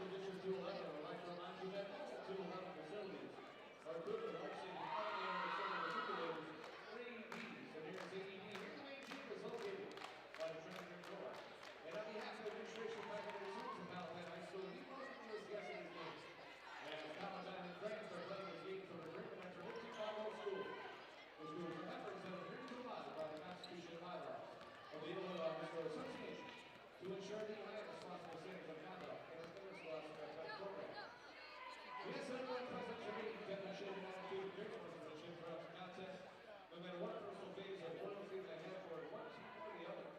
acquisitions to 11 are like to remind you that all 211 facilities are equipped with arcing unmanned solar refrigerators, 3Ds, and here's AED. Here the main gym is located by the Trinity Door. And on behalf of the administration, faculty, and students of Palatine High School, we welcome you as guests of these games. And Palatine and friends are playing this game for the curriculum and tradition of our school. The school is members and adhered to abide by the Constitution and bylaws of the Illinois Municipal Association to ensure the United responsible standards of conduct and its interschoolastic athletic program. We ask that everyone present should be demonstrated an attitude of great sportsmanship throughout the contest, no matter what personal phase or loyalty they have for one team or the other.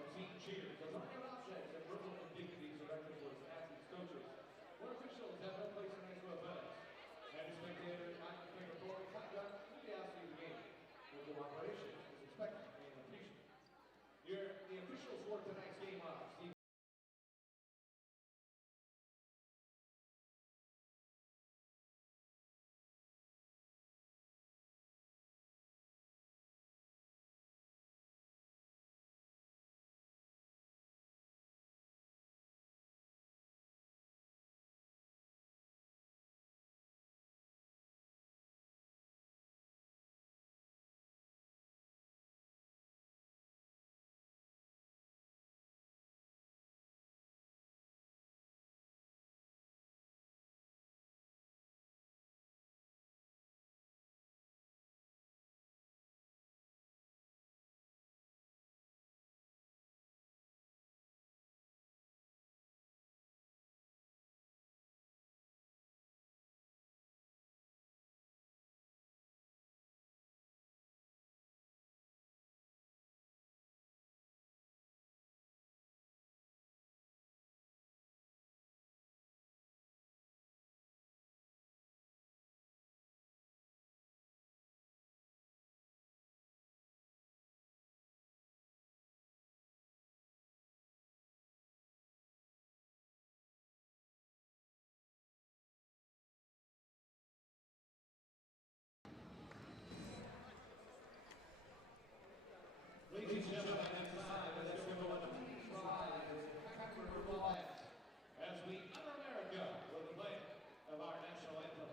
Obscene cheers, appropriate objects, and verbal indignities directed towards athletes, coaches, or officials have no place in high school athletics. And the spectators not in authority conduct with the outcome of the game. With cooperation is expected and appreciated. The officials for tonight's game are Steve. Ladies and gentlemen, at this time, let's go on the as we honor America with the playing of our national anthem.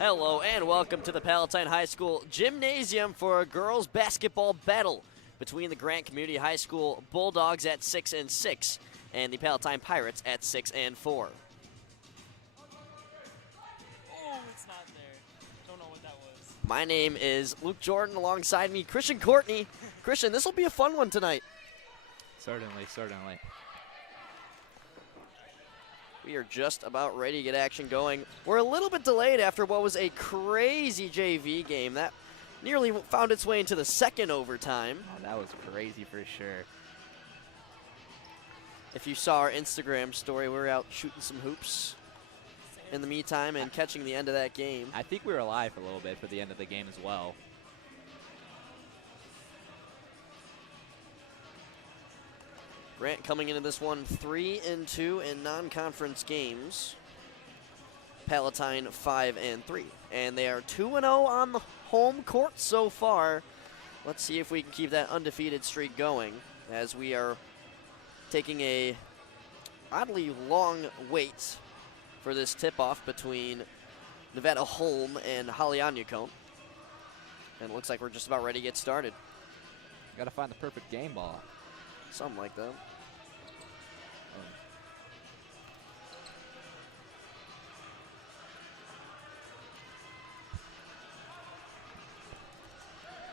Hello and welcome to the Palatine High School Gymnasium for a girls basketball battle between the Grant Community High School Bulldogs at 6-6 and the Palatine Pirates at 6 and 4. Oh, it's not there. Don't know what that was. My name is Luke Jorden. Alongside me, Christian Courtney. Christian, this will be a fun one tonight. Certainly, certainly. We are just about ready to get action going. We're a little bit delayed after what was a crazy JV game that nearly found its way into the second overtime. Oh, that was crazy for sure. If you saw our Instagram story, we were out shooting some hoops in the meantime and catching the end of that game. I think we were alive a little bit for the end of the game as well. Grant coming into this one 3-2 in non-conference games. Palatine 5-3. And they are 2-0 on the home court so far. Let's see if we can keep that undefeated streak going as we are taking a oddly long wait for this tip-off between Nevada Home and Halianyakone. And it looks like we're just about ready to get started. Got to find the perfect game ball. Something like that.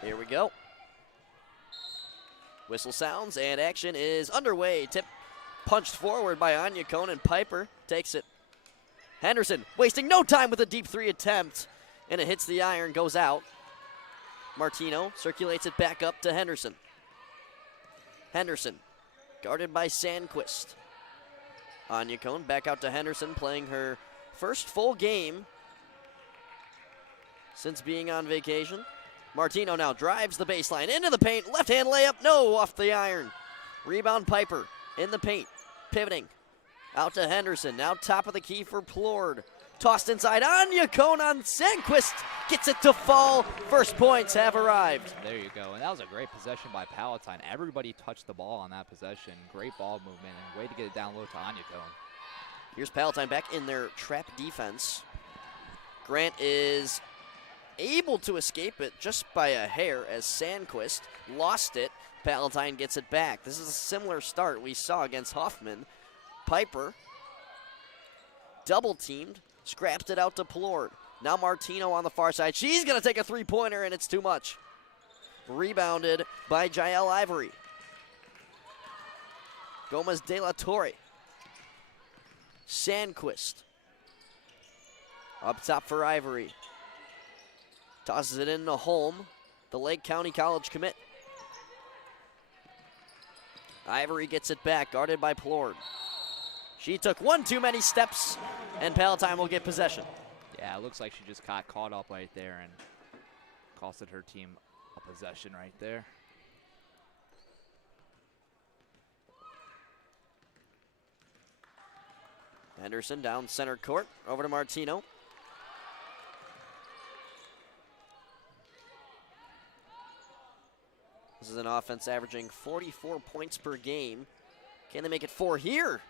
Here we go. Whistle sounds and action is underway. Tip punched forward by Anyakone, and Piper takes it. Henderson wasting no time with a deep three attempt, and it hits the iron, goes out. Martino circulates it back up to Henderson. Henderson guarded by Sandquist. Anyakone back out to Henderson, playing her first full game since being on vacation. Martino now drives the baseline into the paint. Left-hand layup, no, off the iron. Rebound Piper in the paint, pivoting. Out to Henderson, now top of the key for Plord. Tossed inside, Anyakone on Sandquist. Gets it to fall. First points have arrived. There you go, and that was a great possession by Palatine. Everybody touched the ball on that possession. Great ball movement, and way to get it down low to Anyakone. Here's Palatine back in their trap defense. Grant is able to escape it just by a hair as Sandquist lost it. Palatine gets it back. This is a similar start we saw against Hoffman. Piper double teamed, scrapped it out to Plord. Now Martino on the far side. She's going to take a three-pointer, and it's too much. Rebounded by Jael Ivory. Gomez de la Torre. Sandquist up top for Ivory. Tosses it into Holm, the Lake County College commit. Ivory gets it back, guarded by Plord. She took one too many steps, and Palatine will get possession. Yeah, it looks like she just got caught up right there and costed her team a possession right there. Henderson down center court, over to Martino. This is an offense averaging 44 points per game. Can they make it 4 here?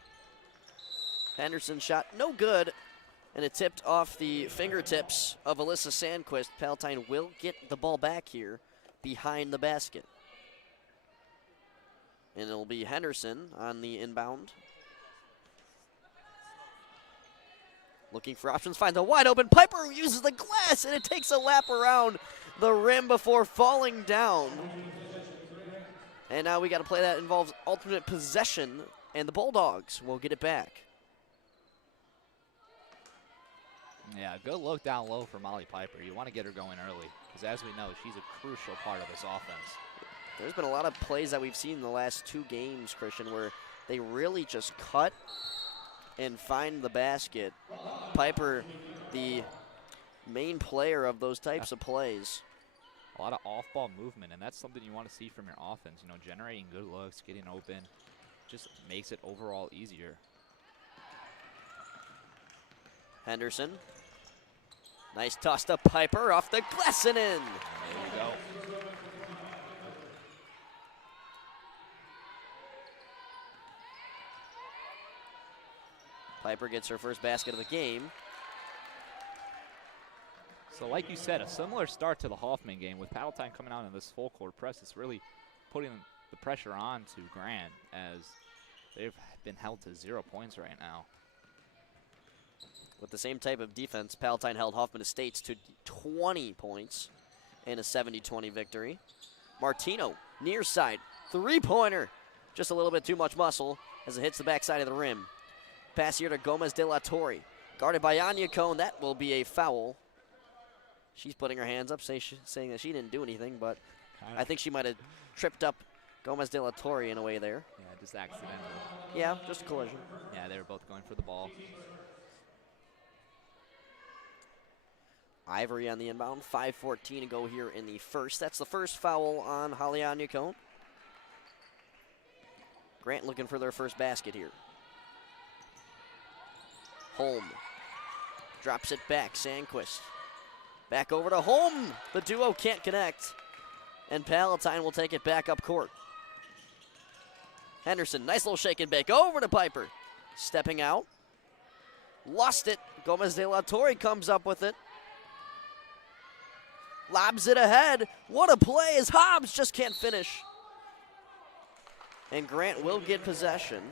Henderson shot no good, and it tipped off the fingertips of Alyssa Sandquist. Palatine will get the ball back here behind the basket. And it'll be Henderson on the inbound. Looking for options, finds a wide open Piper who uses the glass, and it takes a lap around the rim before falling down. And now we got a play that involves alternate possession, and the Bulldogs will get it back. Yeah, good look down low for Molly Piper. You want to get her going early, because as we know, she's a crucial part of this offense. There's been a lot of plays that we've seen in the last 2 games, Christian, where they really just cut and find the basket. Piper, the main player of those types of plays. A lot of off-ball movement, and that's something you want to see from your offense. You know, generating good looks, getting open, just makes it overall easier. Henderson. Nice toss to Piper off the glass and in. There you go. Piper gets her first basket of the game. So like you said, a similar start to the Hoffman game with Palatine coming out in this full court press. It's really putting the pressure on to Grant as They've been held to 0 points right now. With the same type of defense, Palatine held Hoffman Estates to 20 points in a 70-20 victory. Martino, near side, three-pointer. Just a little bit too much muscle as it hits the backside of the rim. Pass here to Gomez de la Torre. Guarded by Anya Cone. That will be a foul. She's putting her hands up, saying that she didn't do anything, but I think she might have tripped up Gomez de la Torre in a way there. Yeah, just accidentally. Yeah, just a collision. Yeah, they were both going for the ball. Ivory on the inbound. 5:14 to go here in the first. That's the first foul on Holly Anya Cone. Grant looking for their first basket here. Holm drops it back. Sandquist back over to Holm. The duo can't connect, and Palatine will take it back up court. Henderson, nice little shake and bake over to Piper. Stepping out. Lost it. Gomez de la Torre comes up with it. Lobs it ahead. What a play as Hobbs just can't finish. And Grant will get possession.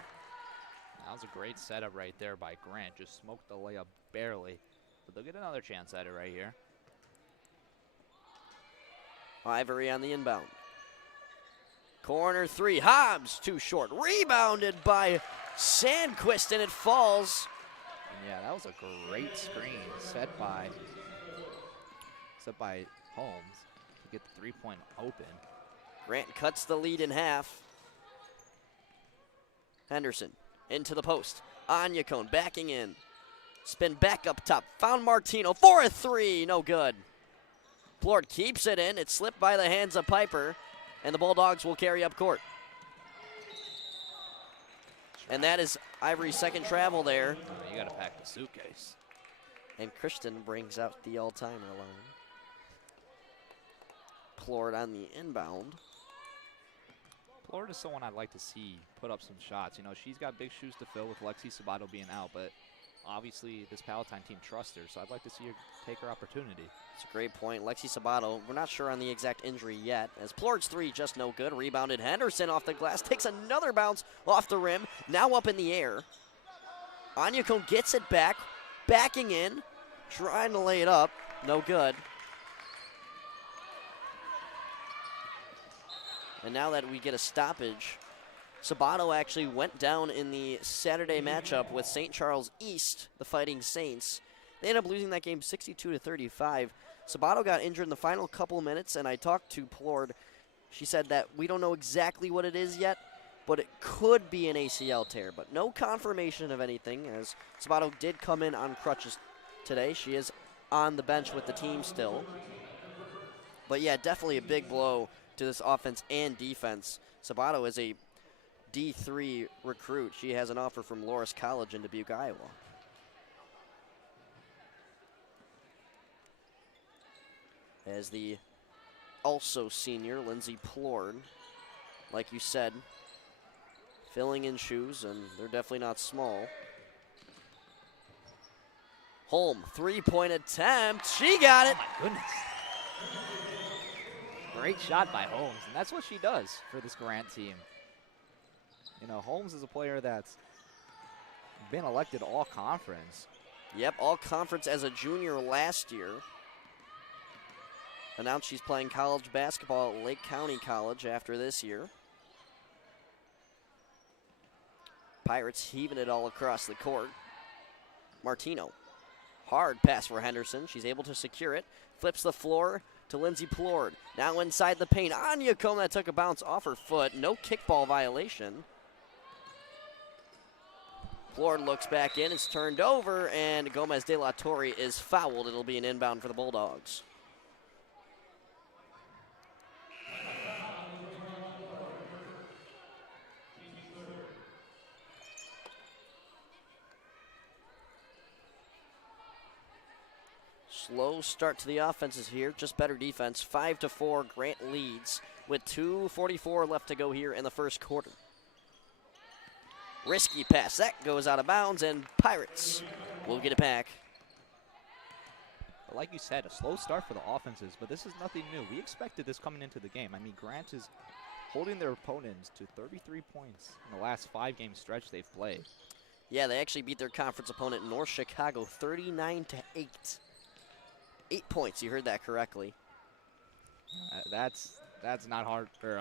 That was a great setup right there by Grant. Just smoked the layup barely. But they'll get another chance at it right here. Ivory on the inbound. Corner three. Hobbs too short. Rebounded by Sandquist, and it falls. And yeah, that was a great screen set by Holmes to get the three-point open. Grant cuts the lead in half. Henderson into the post. Anya Cone backing in. Spin back up top. Found Martino for a three. No good. Plord keeps it in. It slipped by the hands of Piper, and the Bulldogs will carry up court. And that is Ivory's second travel there. Oh, you got to pack the suitcase. And Christian brings out the all-timer line. Plord on the inbound. Plord is someone I'd like to see put up some shots. You know, she's got big shoes to fill with Lexi Sabato being out, but obviously this Palatine team trusts her, so I'd like to see her take her opportunity. It's a great point. Lexi Sabato, we're not sure on the exact injury yet, as Plord's three just no good. Rebounded Henderson off the glass, takes another bounce off the rim, now up in the air. Anya Cone gets it back, backing in, trying to lay it up, no good. And now that we get a stoppage, Sabato actually went down in the Saturday matchup with St. Charles East, the Fighting Saints. They ended up losing that game 62-35. Sabato got injured in the final couple of minutes, and I talked to Plord. She said that we don't know exactly what it is yet, but it could be an ACL tear, but no confirmation of anything, as Sabato did come in on crutches today. She is on the bench with the team still. But yeah, definitely a big blow to this offense and defense. Sabato is a D3 recruit. She has an offer from Loras College in Dubuque, Iowa. As the also senior, Lindsay Plord, like you said, filling in shoes, and they're definitely not small. Holm, three-point attempt. She got it. Oh my goodness. Great shot by Holmes, and that's what she does for this Grant team. You know, Holmes is a player that's been elected all-conference. Yep, all-conference as a junior last year. Announced she's playing college basketball at Lake County College after this year. Pirates heaving it all across the court. Martino, hard pass for Henderson. She's able to secure it. Flips the floor to Lindsay Plord. Now inside the paint. Anya Cone that took a bounce off her foot. No kickball violation. Plord looks back in. It's turned over, and Gomez de la Torre is fouled. It'll be an inbound for the Bulldogs. Slow start to the offenses here, just better defense. 5-4, Grant leads with 2:44 left to go here in the first quarter. Risky pass, that goes out of bounds, and Pirates will get it back. But like you said, a slow start for the offenses, but this is nothing new. We expected this coming into the game. I mean, Grant is holding their opponents to 33 points in the last 5-game stretch they've played. Yeah, they actually beat their conference opponent, North Chicago, 39-8. 8 points, you heard that correctly. That's not hard, or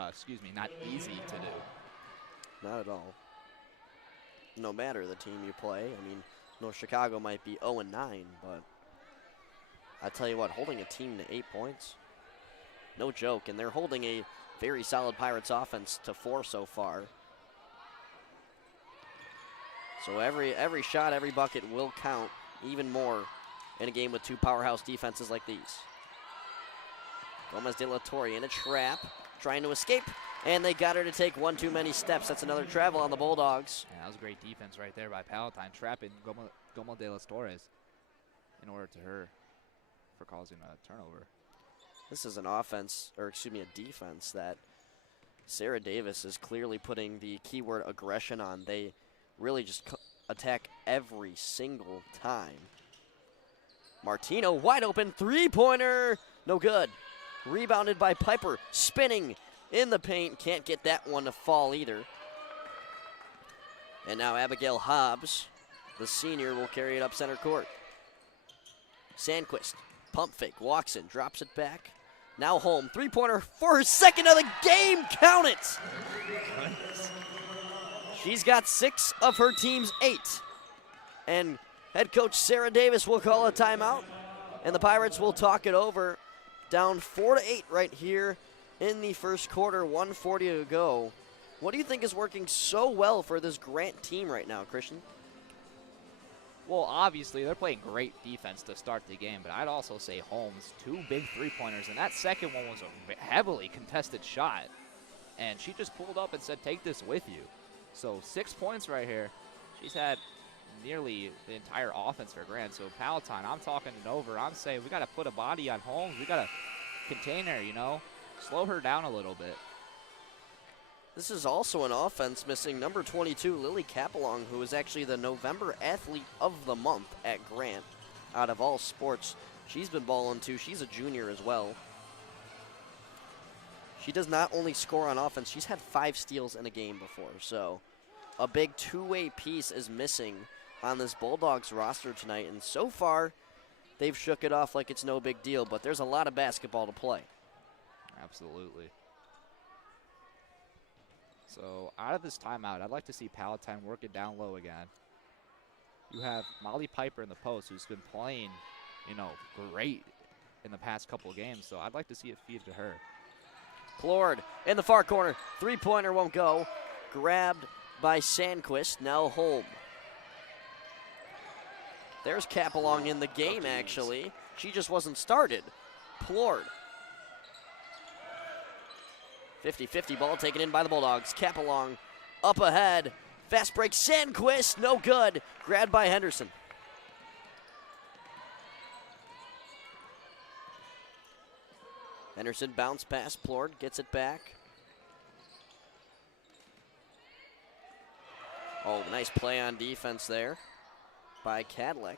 not easy to do. Not at all. No matter the team you play. I mean, North Chicago might be 0-9, but I tell you what, holding a team to 8 points, no joke. And they're holding a very solid Pirates offense to 4 so far. So every shot, every bucket will count even more in a game with 2 powerhouse defenses like these. Gomez de la Torre in a trap, trying to escape, and they got her to take 1 too many steps. That's another travel on the Bulldogs. Yeah, that was great defense right there by Palatine, trapping Gomez de la Torre in order to her for causing a turnover. This is an offense, or excuse me, a defense that Sarah Davis is clearly putting the keyword aggression on. They really just attack every single time. Martino, wide open, 3-pointer, no good. Rebounded by Piper, spinning in the paint. Can't get that one to fall either. And now Abigail Hobbs, the senior, will carry it up center court. Sandquist, pump fake, walks in, drops it back. Now home, 3-pointer for her second of the game, count it! She's got 6 of her team's 8. And head coach Sarah Davis will call a timeout, and the Pirates will talk it over. Down 4-8 right here in the first quarter, 1:40 to go. What do you think is working so well for this Grant team right now, Christian? Well, obviously, they're playing great defense to start the game, but I'd also say Holmes, 2 big 3-pointers, and that second one was a heavily contested shot. And she just pulled up and said, take this with you. So 6 points right here. She's had nearly the entire offense for Grant. So Palatine, I'm talking it over. I'm saying we got to put a body on Holmes. We got to contain her, you know, slow her down a little bit. This is also an offense missing number 22, Lily Capelong, who is actually the November Athlete of the Month at Grant out of all sports. She's been balling too. She's a junior as well. She does not only score on offense, she's had 5 steals in a game before. So a big two-way piece is missing on this Bulldogs roster tonight. And so far, they've shook it off like it's no big deal, but there's a lot of basketball to play. Absolutely. So out of this timeout, I'd like to see Palatine work it down low again. You have Molly Piper in the post, who's been playing, you know, great in the past couple of games. So I'd like to see it feed to her. Plord in the far corner. 3-pointer won't go. Grabbed by Sandquist. Now home. There's Capelong in the game, actually. She just wasn't started. Plord. 50-50 ball taken in by the Bulldogs. Capelong up ahead. Fast break. Sandquist. No good. Grabbed by Henderson. Henderson bounce pass. Plord gets it back. Oh, nice play on defense there by Cadlick.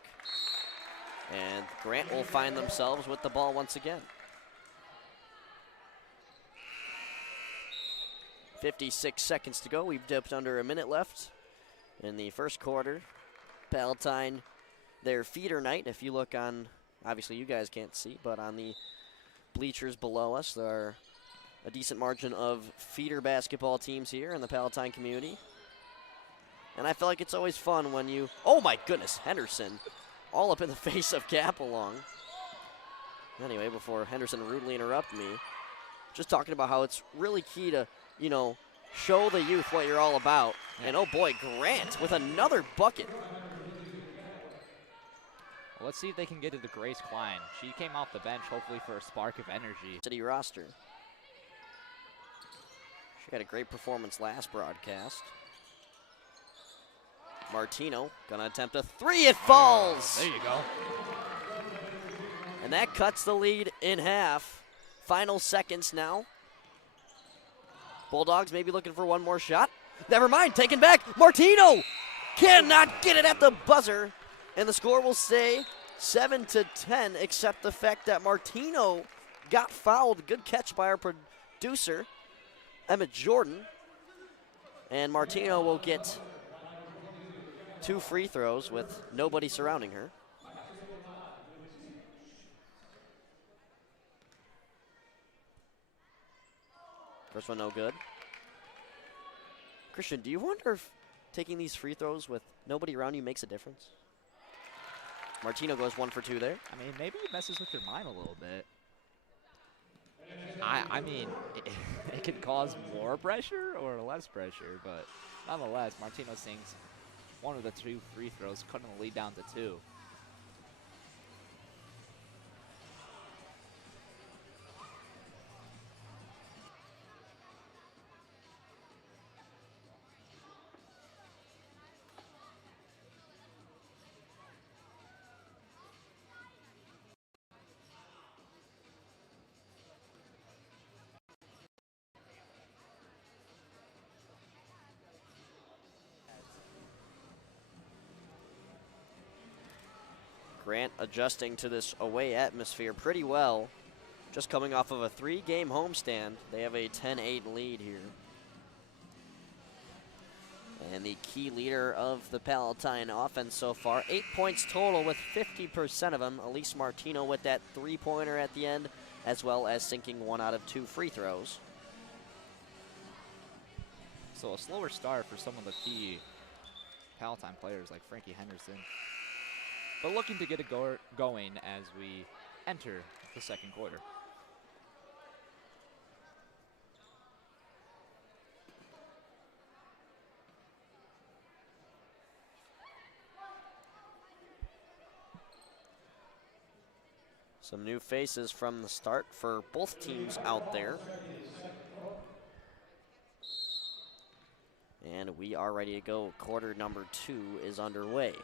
And Grant will find themselves with the ball once again. 56 seconds to go. We've dipped under a minute left in the first quarter. Palatine, their feeder night. If you look on, obviously you guys can't see, but on the bleachers below us, there are a decent margin of feeder basketball teams here in the Palatine community. And I feel like it's always fun when you, oh my goodness, Henderson, all up in the face of Capelong. Anyway, before Henderson rudely interrupted me, just talking about how it's really key to, you know, show the youth what you're all about. And oh boy, Grant with another bucket. Well, let's see if they can get it to Grace Klein. She came off the bench, hopefully for a spark of energy. City roster. She had a great performance last broadcast. Martino gonna attempt a 3. It falls. There you go. And that cuts the lead in half. Final seconds now. Bulldogs maybe looking for one more shot. Never mind, taken back. Martino cannot get it at the buzzer. And the score will stay 7-10, except the fact that Martino got fouled. Good catch by our producer. Emmet Jorden. And Martino will get 2 free throws with nobody surrounding her. First one no good. Christian, do you wonder if taking these free throws with nobody around you makes a difference? Martino goes 1 for 2 there. I mean, maybe it messes with your mind a little bit. I mean, it can cause more pressure or less pressure, but nonetheless, Martino sings one of the 2 free throws, cutting the lead down to 2. Grant adjusting to this away atmosphere pretty well. Just coming off of a 3-game homestand. They have a 10-8 lead here. And the key leader of the Palatine offense so far, 8 points total with 50% of them. Elise Martino with that 3-pointer at the end, as well as sinking 1 out of 2 free throws. So a slower start for some of the key Palatine players like Frankie Henderson. But looking to get it going as we enter the second quarter. Some new faces from the start for both teams out there. And we are ready to go. Quarter number 2 is underway.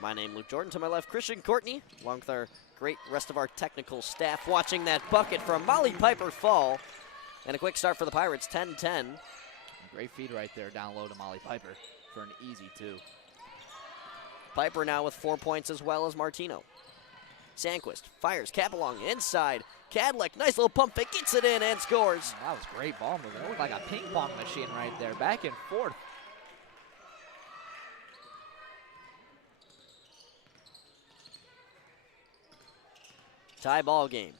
My name, Luke Jorden. To my left, Christian Courtney, along with our great rest of our technical staff, watching that bucket from Molly Piper fall. And a quick start for the Pirates, 10-10. Great feed right there down low to Molly Piper for an easy 2. Piper now with 4 points as well as Martino. Sandquist fires, Capelong inside. Cadlick, nice little pump fake, gets it in and scores. That was great ball movement. It looked like a ping pong machine right there, back and forth. Tie ball game.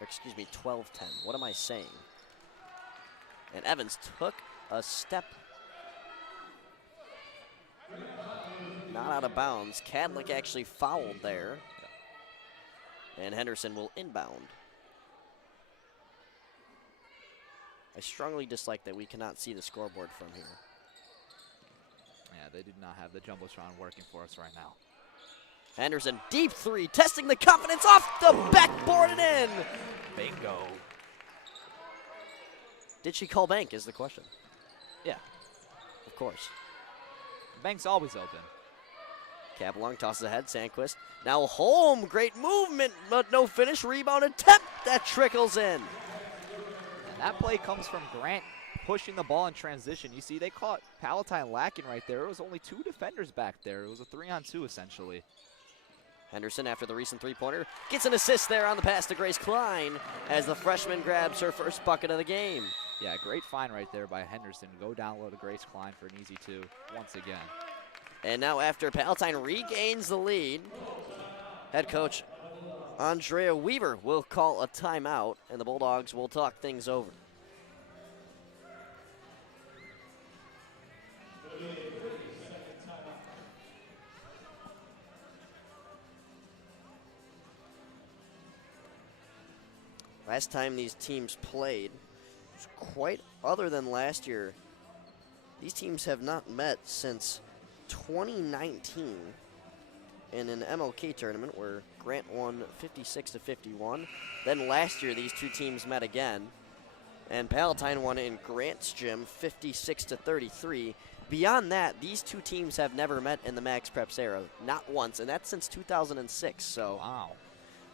Or excuse me, 12-10. What am I saying? And Evans took a step. Not out of bounds. Cadlick actually fouled there. And Henderson will inbound. I strongly dislike that we cannot see the scoreboard from here. Yeah, they did not have the Jumbotron working for us right now. Henderson, deep 3, testing the confidence off the backboard and in. Bingo. Did she call bank is the question. Yeah. Of course. Bank's always open. Capelong tosses ahead, Sandquist. Now home, great movement, but no finish. Rebound attempt that trickles in. And that play comes from Grant pushing the ball in transition. You see, they caught Palatine lacking right there. It was only 2 defenders back there. It was a 3-on-2 essentially. Henderson, after the recent 3-pointer, gets an assist there on the pass to Grace Klein as the freshman grabs her first bucket of the game. Yeah, great find right there by Henderson. Go down low to Grace Klein for an easy 2 once again. And now after Palatine regains the lead, head coach Andrea Weaver will call a timeout, and the Bulldogs will talk things over. Last time these teams played, quite other than last year, these teams have not met since 2019 in an MLK tournament where Grant won 56-51. Then last year these two teams met again, and Palatine won in Grant's gym 56-33. Beyond that, these two teams have never met in the Max Preps era, not once, and that's since 2006. So wow.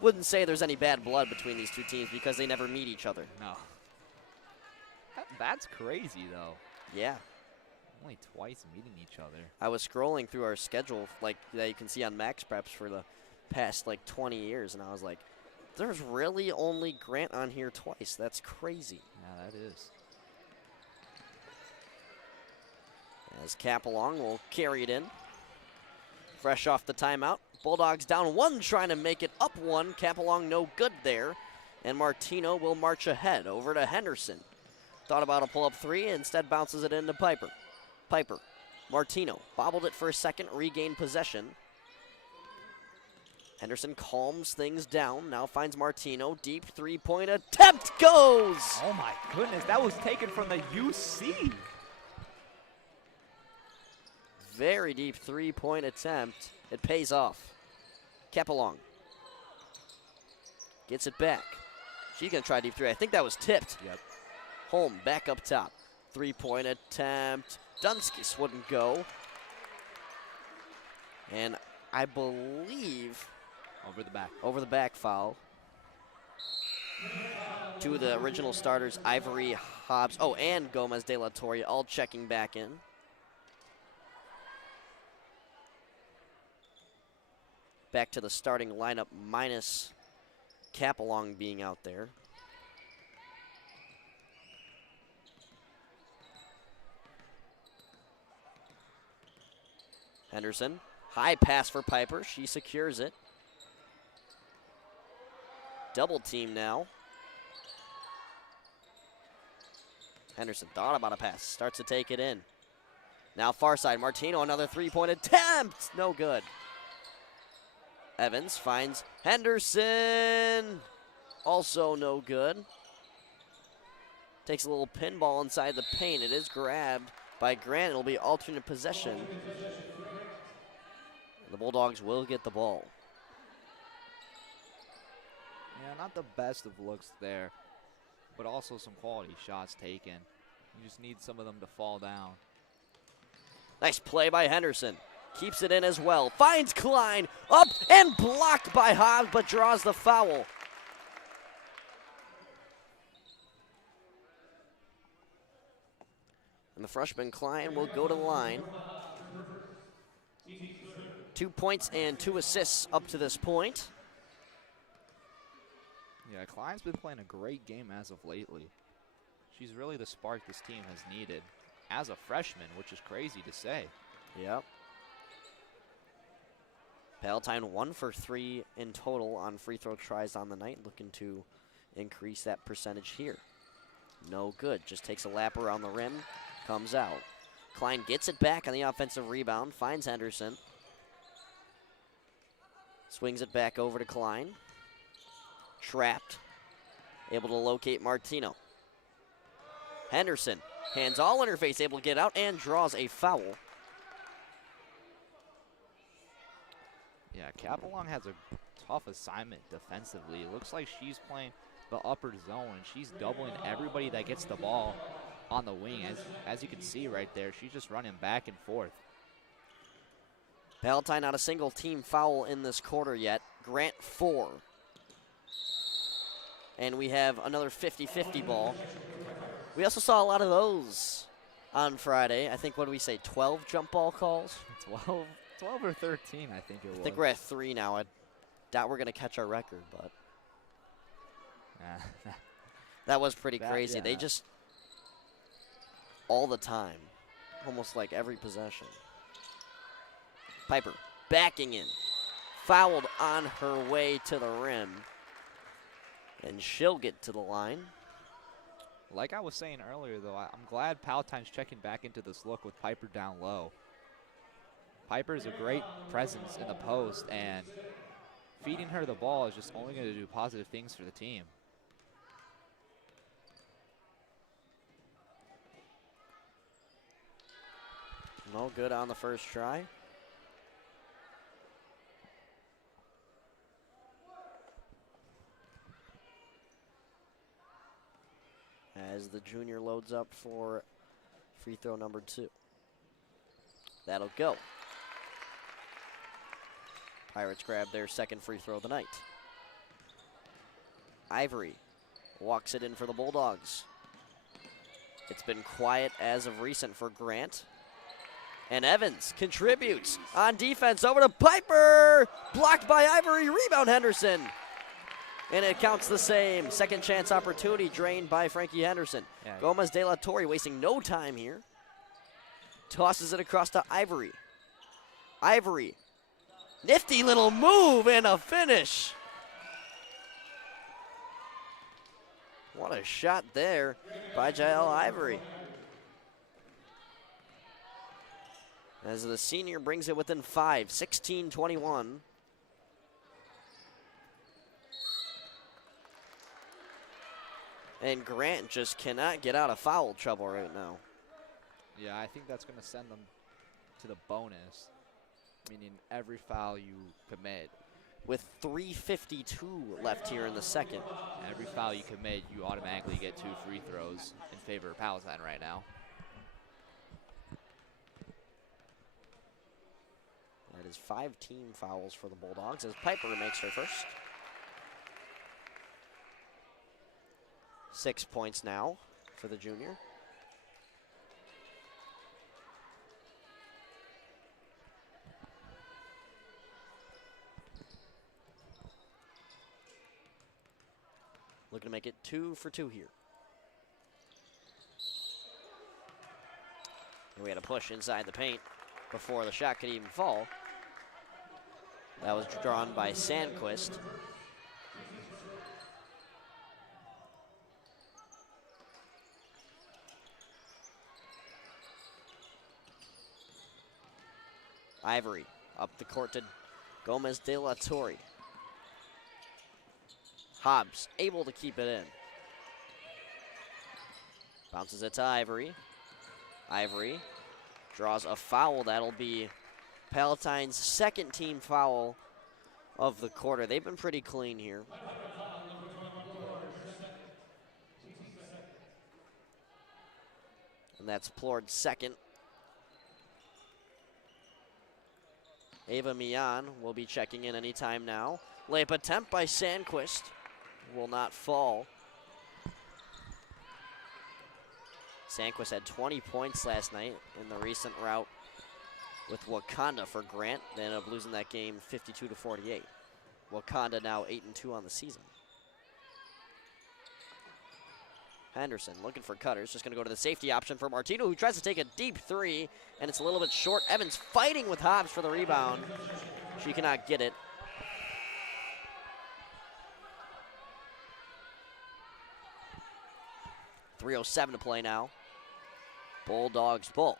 Wouldn't say there's any bad blood between these two teams because they never meet each other. No. That's crazy, though. Yeah. Only twice meeting each other. I was scrolling through our schedule, like that you can see on Max Preps for the past, 20 years, and I was like, There's really only Grant on here twice. That's crazy. Yeah, that is. As Capelong will carry it in. Fresh off the timeout. Bulldogs down 1, trying to make it up 1. Capelong no good there. And Martino will march ahead over to Henderson. Thought about a pull-up 3, instead bounces it into Piper. Piper. Martino bobbled it for a second, regained possession. Henderson calms things down, now finds Martino. Deep three-point attempt goes! Oh my goodness, that was taken from the UC. Very deep three-point attempt. It pays off. Capelong gets it back. She's going to try deep three. I think that was tipped. Yep. Holm back up top. Three-point attempt. Dunskis wouldn't go. And I believe over the back foul. Two of the original starters, Ivory, Hobbs, and Gomez de la Torre, all checking back in. Back to the starting lineup minus Capelong being out there. Henderson, high pass for Piper. She secures it. Double team now. Henderson thought about a pass, starts to take it in. Now far side, Martino, another three-point attempt. No good. Evans finds Henderson. Also no good. Takes a little pinball inside the paint. It is grabbed by Grant. It'll be alternate possession. The Bulldogs will get the ball. Yeah, not the best of looks there, but also some quality shots taken. You just need some of them to fall down. Nice play by Henderson. Keeps it in as well. Finds Klein. Up and blocked by Hobbs, but draws the foul. And the freshman Klein will go to the line. 2 points and 2 assists up to this point. Yeah, Klein's been playing a great game as of lately. She's really the spark this team has needed as a freshman, which is crazy to say. Yep. Palatine 1 for 3 in total on free throw tries on the night, looking to increase that percentage here. No good, just takes a lap around the rim, comes out. Klein gets it back on the offensive rebound, finds Henderson. Swings it back over to Klein. Trapped, able to locate Martino. Henderson, hands all in her face, able to get out and draws a foul. Yeah, Capelong has a tough assignment defensively. It looks like she's playing the upper zone, and she's doubling everybody that gets the ball on the wing. As you can see right there, she's just running back and forth. Palatine not a single team foul in this quarter yet. Grant 4. And we have another 50-50 ball. We also saw a lot of those on Friday. I think, what do we say, 12 jump ball calls? 12 or 13, I think it was. I think we're at 3 now. I doubt we're going to catch our record, but that was pretty crazy. Yeah. They just, all the time, almost like every possession. Piper backing in, fouled on her way to the rim, and she'll get to the line. Like I was saying earlier, though, I'm glad Palatine's checking back into this look with Piper down low. Piper is a great presence in the post, and feeding her the ball is just only going to do positive things for the team. No good on the first try. As the junior loads up for free throw number 2. That'll go. Pirates grab their second free throw of the night. Ivory walks it in for the Bulldogs. It's been quiet as of recent for Grant. And Evans contributes on defense over to Piper. Blocked by Ivory, rebound Henderson. And it counts the same. Second chance opportunity drained by Frankie Henderson. Yeah. Gomez de la Torre wasting no time here. Tosses it across to Ivory. Ivory. Nifty little move and a finish. What a shot there by Jael Ivory. As the senior brings it within 5, 16-21. And Grant just cannot get out of foul trouble right now. Yeah, I think that's going to send them to the bonus, meaning every foul you commit. With 3:52 left here in the second. Every foul you commit, you automatically get 2 free throws in favor of Palatine right now. That is 5 team fouls for the Bulldogs as Piper makes her first. 6 points now for the junior. Looking to make it 2 for 2 here. And we had a push inside the paint before the shot could even fall. That was drawn by Sandquist. Ivory up the court to Gomez de la Torre. Hobbs able to keep it in. Bounces it to Ivory. Ivory draws a foul. That'll be Palatine's second team foul of the quarter. They've been pretty clean here. And that's Plord's second. Ava Mian will be checking in anytime now. Layup attempt by Sandquist will not fall. Sandquist had 20 points last night in the recent rout with Wakanda for Grant. They ended up losing that game 52-48. Wakanda now 8-2 on the season. Henderson looking for cutters, just going to go to the safety option for Martino, who tries to take a deep three, and it's a little bit short. Evans fighting with Hobbs for the rebound. She cannot get it. .307 to play now. Bulldogs ball.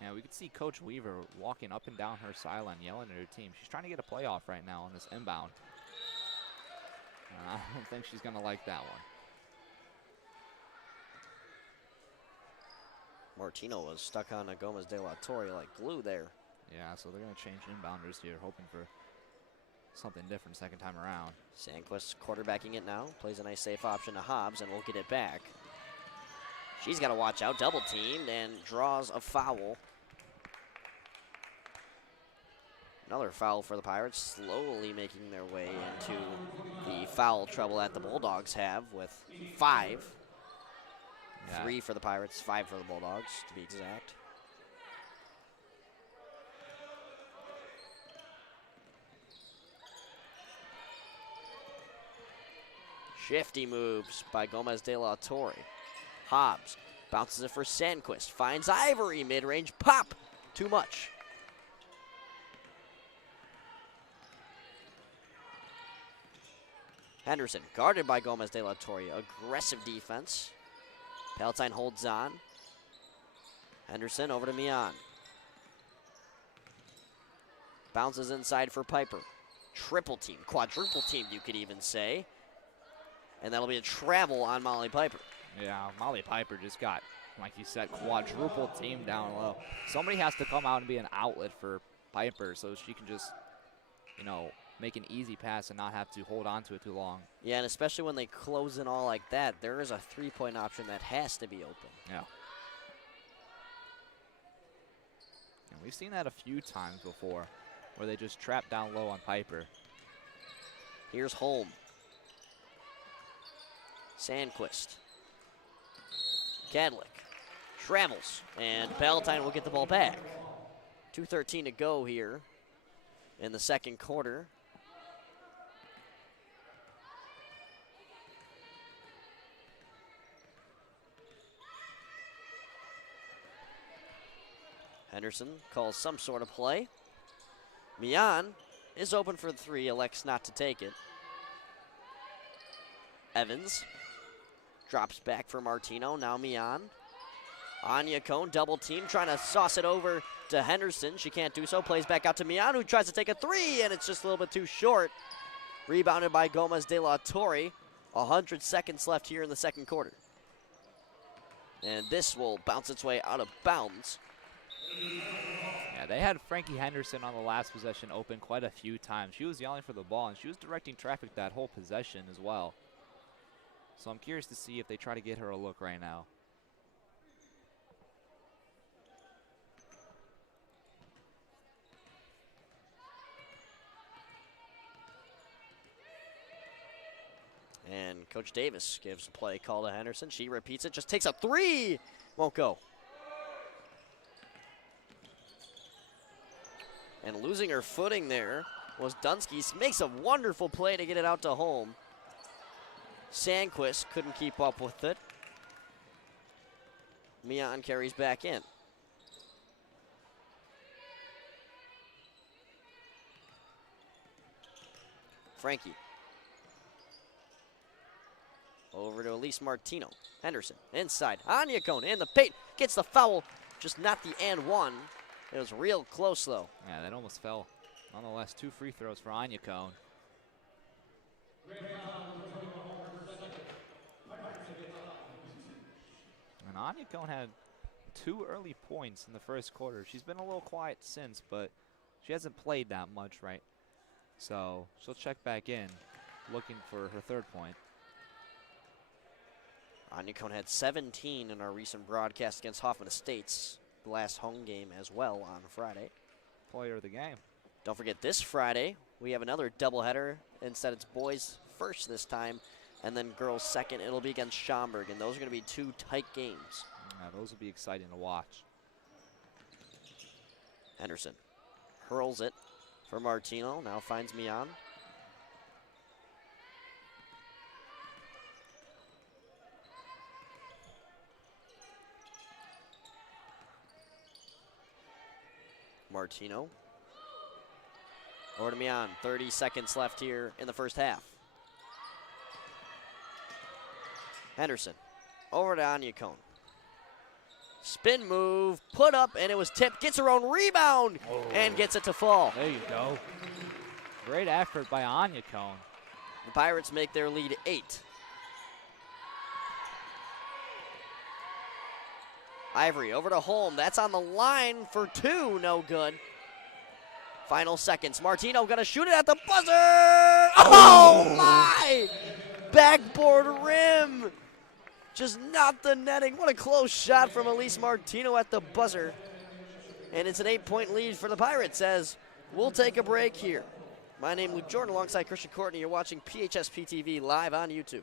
Yeah, we could see Coach Weaver walking up and down her sideline, yelling at her team. She's trying to get a playoff right now on this inbound. I don't think she's going to like that one. Martino was stuck on a Gomez de la Torre like glue there. Yeah, so they're going to change inbounders here, hoping for something different second time around. Sandquist quarterbacking it now. Plays a nice safe option to Hobbs and will get it back. She's got to watch out. Double teamed and draws a foul. Another foul for the Pirates, slowly making their way into the foul trouble that the Bulldogs have with 5. Yeah. 3 for the Pirates, 5 for the Bulldogs, to be exact. Shifty moves by Gomez de la Torre. Hobbs bounces it for Sandquist, finds Ivory, mid-range pop, too much. Henderson guarded by Gomez de la Torre. Aggressive defense. Palatine holds on. Henderson over to Mian. Bounces inside for Piper. Triple team, quadruple team, you could even say. And that'll be a travel on Molly Piper. Yeah, Molly Piper just got, like you said, quadruple team down low. Somebody has to come out and be an outlet for Piper so she can just, you know, make an easy pass and not have to hold on to it too long. Yeah, and especially when they close in all like that, there is a three-point option that has to be open. Yeah. And we've seen that a few times before where they just trap down low on Piper. Here's Holm. Sandquist. Cadlick. Travels. And Palatine will get the ball back. 2:13 to go here in the second quarter. Henderson calls some sort of play. Mian is open for the three, elects not to take it. Evans drops back for Martino, now Mian. Anya Cone, double team, trying to sauce it over to Henderson. She can't do so, plays back out to Mian, who tries to take a three, and it's just a little bit too short. Rebounded by Gomez de la Torre. 100 seconds left here in the second quarter. And this will bounce its way out of bounds. Yeah, they had Frankie Henderson on the last possession open quite a few times. She was yelling for the ball, and she was directing traffic that whole possession as well. So I'm curious to see if they try to get her a look right now. And Coach Davis gives a play call to Henderson. She repeats it, just takes a three. Won't go. And losing her footing there was Dunsky. Makes a wonderful play to get it out to home. Sandquist couldn't keep up with it. Mian carries back in. Frankie. Over to Elise Martino. Henderson inside. Anya Cone in the paint. Gets the foul. Just not the and one. It was real close though. Yeah, that almost fell. Nonetheless, 2 free throws for Anya Cone. And Anya Cone had 2 early points in the first quarter. She's been a little quiet since, but she hasn't played that much, right? So she'll check back in, looking for her 3rd point. Anya Cone had 17 in our recent broadcast against Hoffman Estates. The last home game as well on Friday. Player of the game. Don't forget this Friday, we have another doubleheader. Instead, it's boys first this time, and then girls second. It'll be against Schaumburg, and those are going to be 2 tight games. Yeah, those will be exciting to watch. Henderson hurls it for Martino. Now finds Mian. Martino. Over to Mian. 30 seconds left here in the first half. Henderson. Over to Anya Cone. Spin move, put up, and it was tipped. Gets her own rebound and gets it to fall. There you go. Great effort by Anya Cone. The Pirates make their lead 8. Ivory over to Holm. That's on the line for 2. No good. Final seconds. Martino going to shoot it at the buzzer. Oh, my! Backboard rim. Just not the netting. What a close shot from Elise Martino at the buzzer. And it's an 8-point lead for the Pirates as we'll take a break here. My name is Jorden alongside Christian Courtney. You're watching PHSP TV live on YouTube.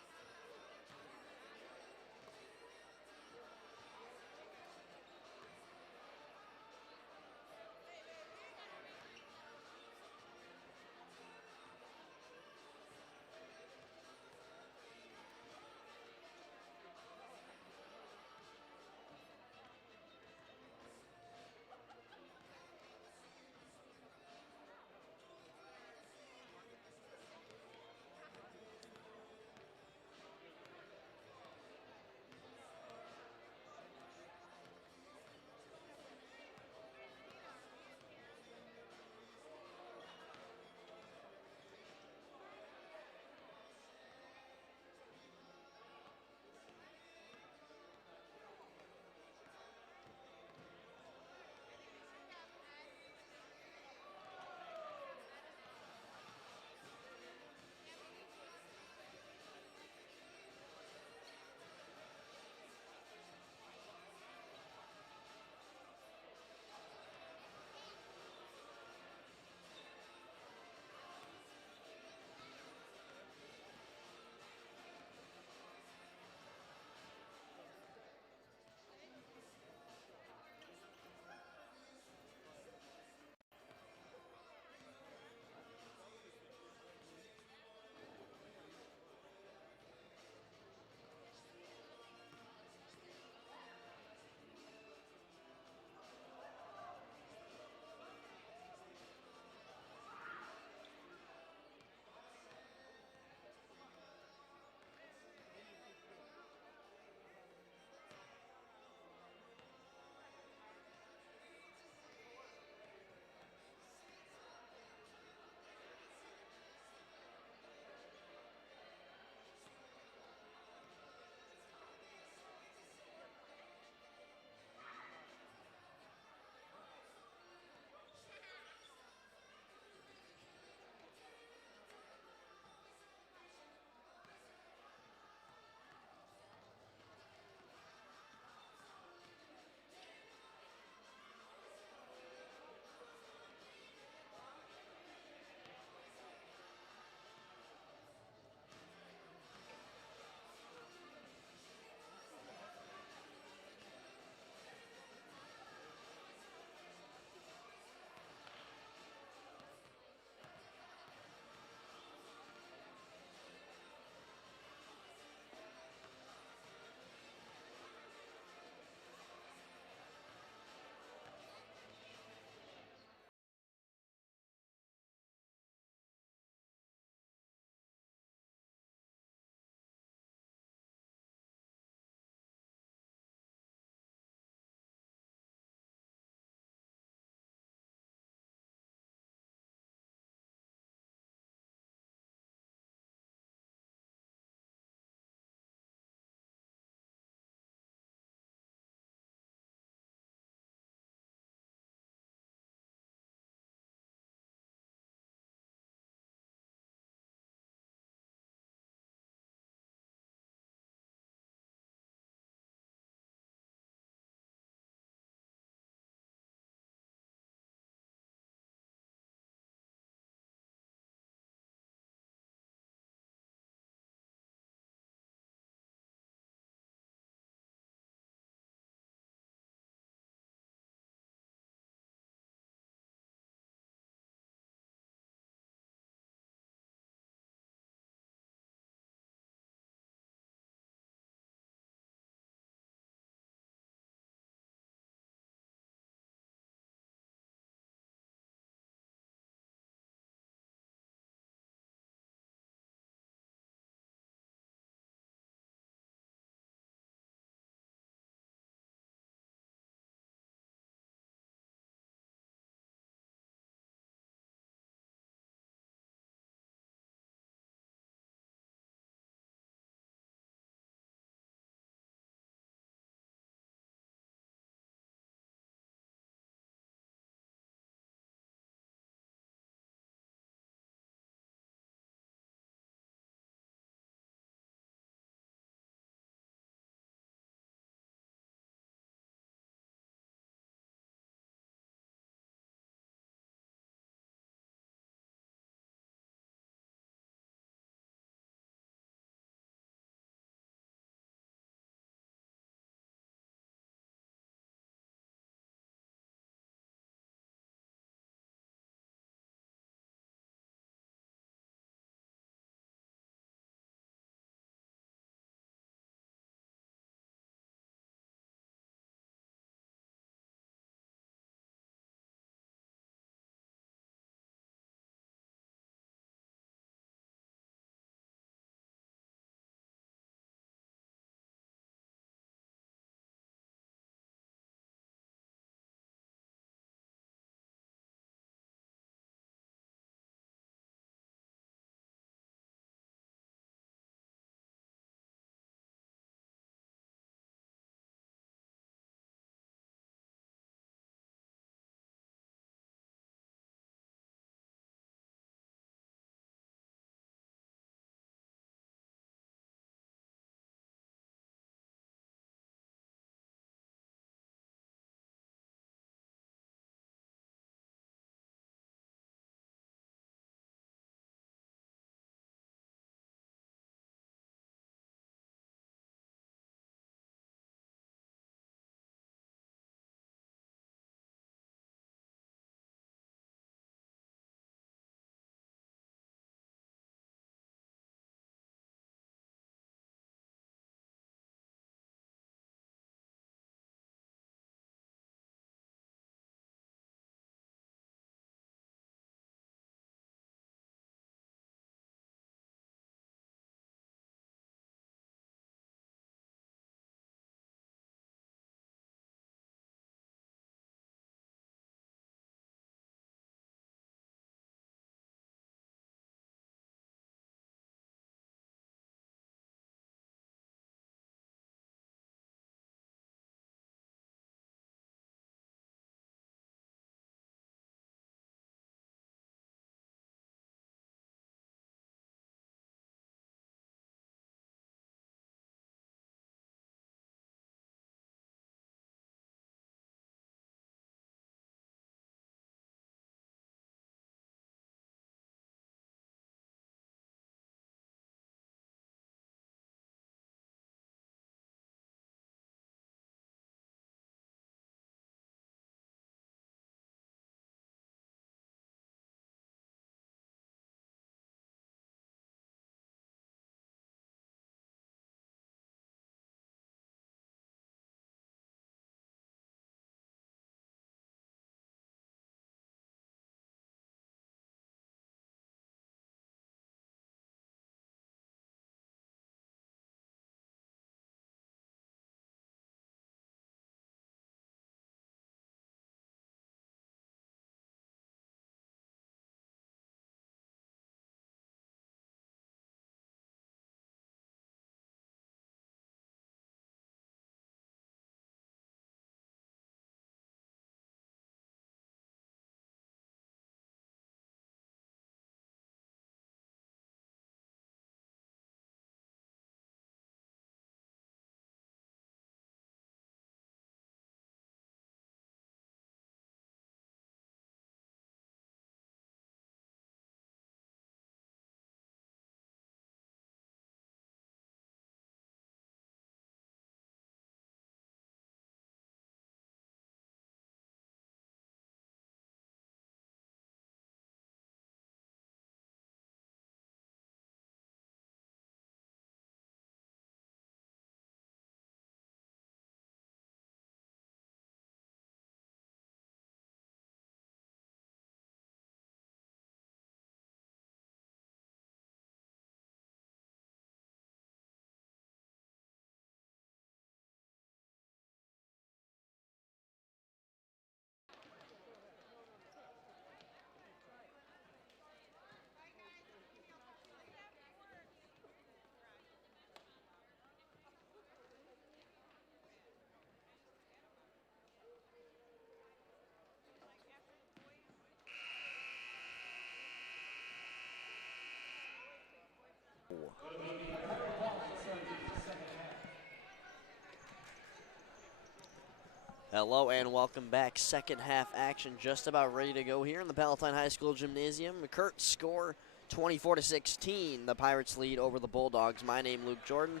Hello and welcome back. Second half action just about ready to go here in the Palatine High School Gymnasium. Kurt score 24-16. The Pirates lead over the Bulldogs. My name, Luke Jorden.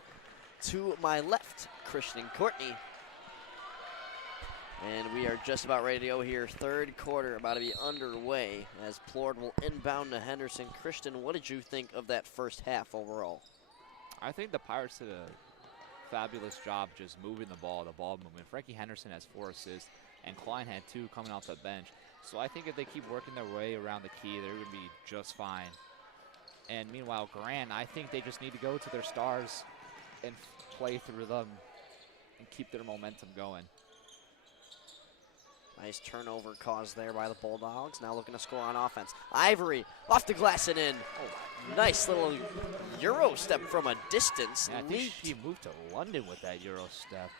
To my left, Christian Courtney. And we are just about ready to go here. Third quarter about to be underway as Plord will inbound to Henderson. Christian, what did you think of that first half overall? I think the Pirates did a fabulous job just moving the ball movement. Frankie Henderson has 4 assists, and Klein had 2 coming off the bench. So I think if they keep working their way around the key, they're going to be just fine. And meanwhile, Grant, I think they just need to go to their stars and play through them and keep their momentum going. Nice turnover caused there by the Bulldogs. Now looking to score on offense. Ivory off the glass and in. Oh, nice little Euro step from a distance. Yeah, I think she moved to London with that Euro step.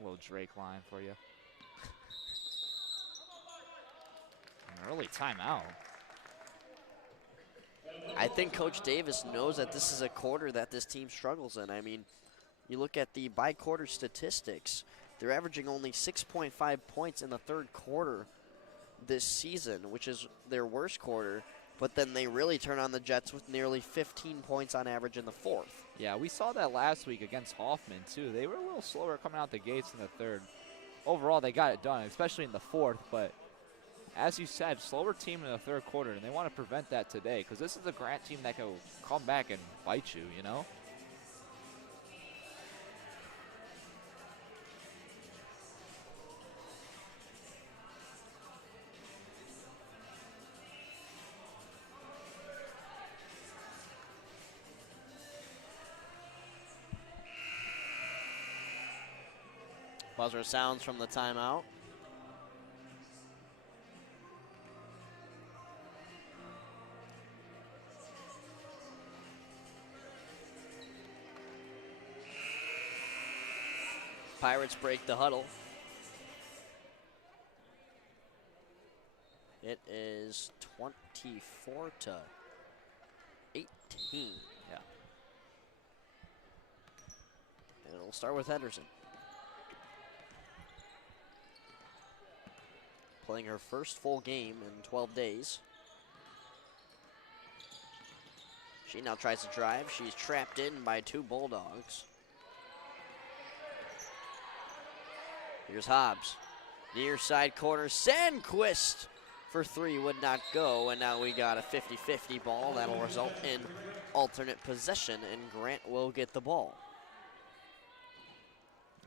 A little Drake line for you. An early timeout. I think Coach Davis knows that this is a quarter that this team struggles in. I mean, you look at the by-quarter statistics. They're averaging only 6.5 points in the third quarter this season, which is their worst quarter. But then they really turn on the Jets with nearly 15 points on average in the fourth. Yeah, we saw that last week against Hoffman, too. They were a little slower coming out the gates in the third. Overall, they got it done, especially in the fourth. But as you said, slower team in the third quarter, and they want to prevent that today because this is a Grant team that can come back and bite you, you know? Buzzer sounds from the timeout. Pirates break the huddle. It is 24-18. Yeah. And it'll start with Henderson. Playing her first full game in 12 days. She now tries to drive. She's trapped in by 2 Bulldogs. Here's Hobbs. Near side corner. Sandquist for 3 would not go. And now we got a 50-50 ball. That'll result in alternate possession. And Grant will get the ball.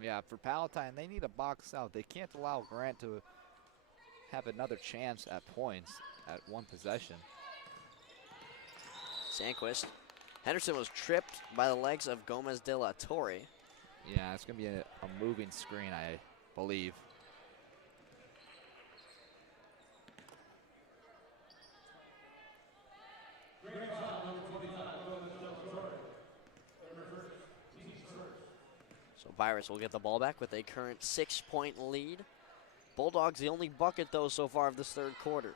Yeah, for Palatine, they need to box out. They can't allow Grant to have another chance at points at 1 possession. Sandquist. Henderson was tripped by the legs of Gomez de la Torre. Yeah, it's going to be a moving screen, I believe. So Pirates will get the ball back with a current 6-point lead. Bulldogs the only bucket, though, so far of this third quarter.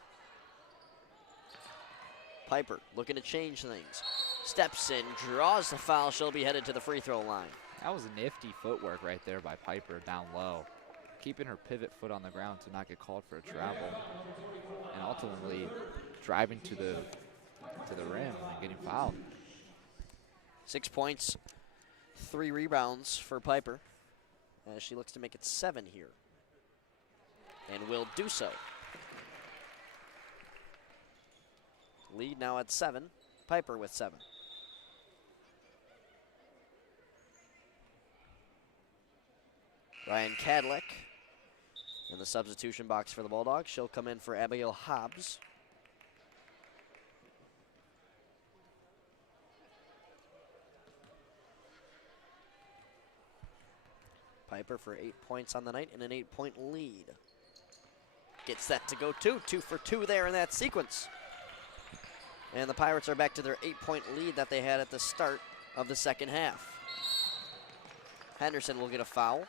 Piper looking to change things. Steps in, draws the foul. She'll be headed to the free throw line. That was nifty footwork right there by Piper down low. Keeping her pivot foot on the ground to not get called for a travel. And ultimately driving to the rim and getting fouled. 6 points, 3 rebounds for Piper as she looks to make it 7 here. And will do so. Lead now at 7. Piper with 7. Ryan Cadlick in the substitution box for the Bulldogs. She'll come in for Abigail Hobbs. Piper for 8 points on the night and an 8-point lead. Gets that to go 2 for 2 there in that sequence. And the Pirates are back to their 8-point lead that they had at the start of the second half. Henderson will get a foul.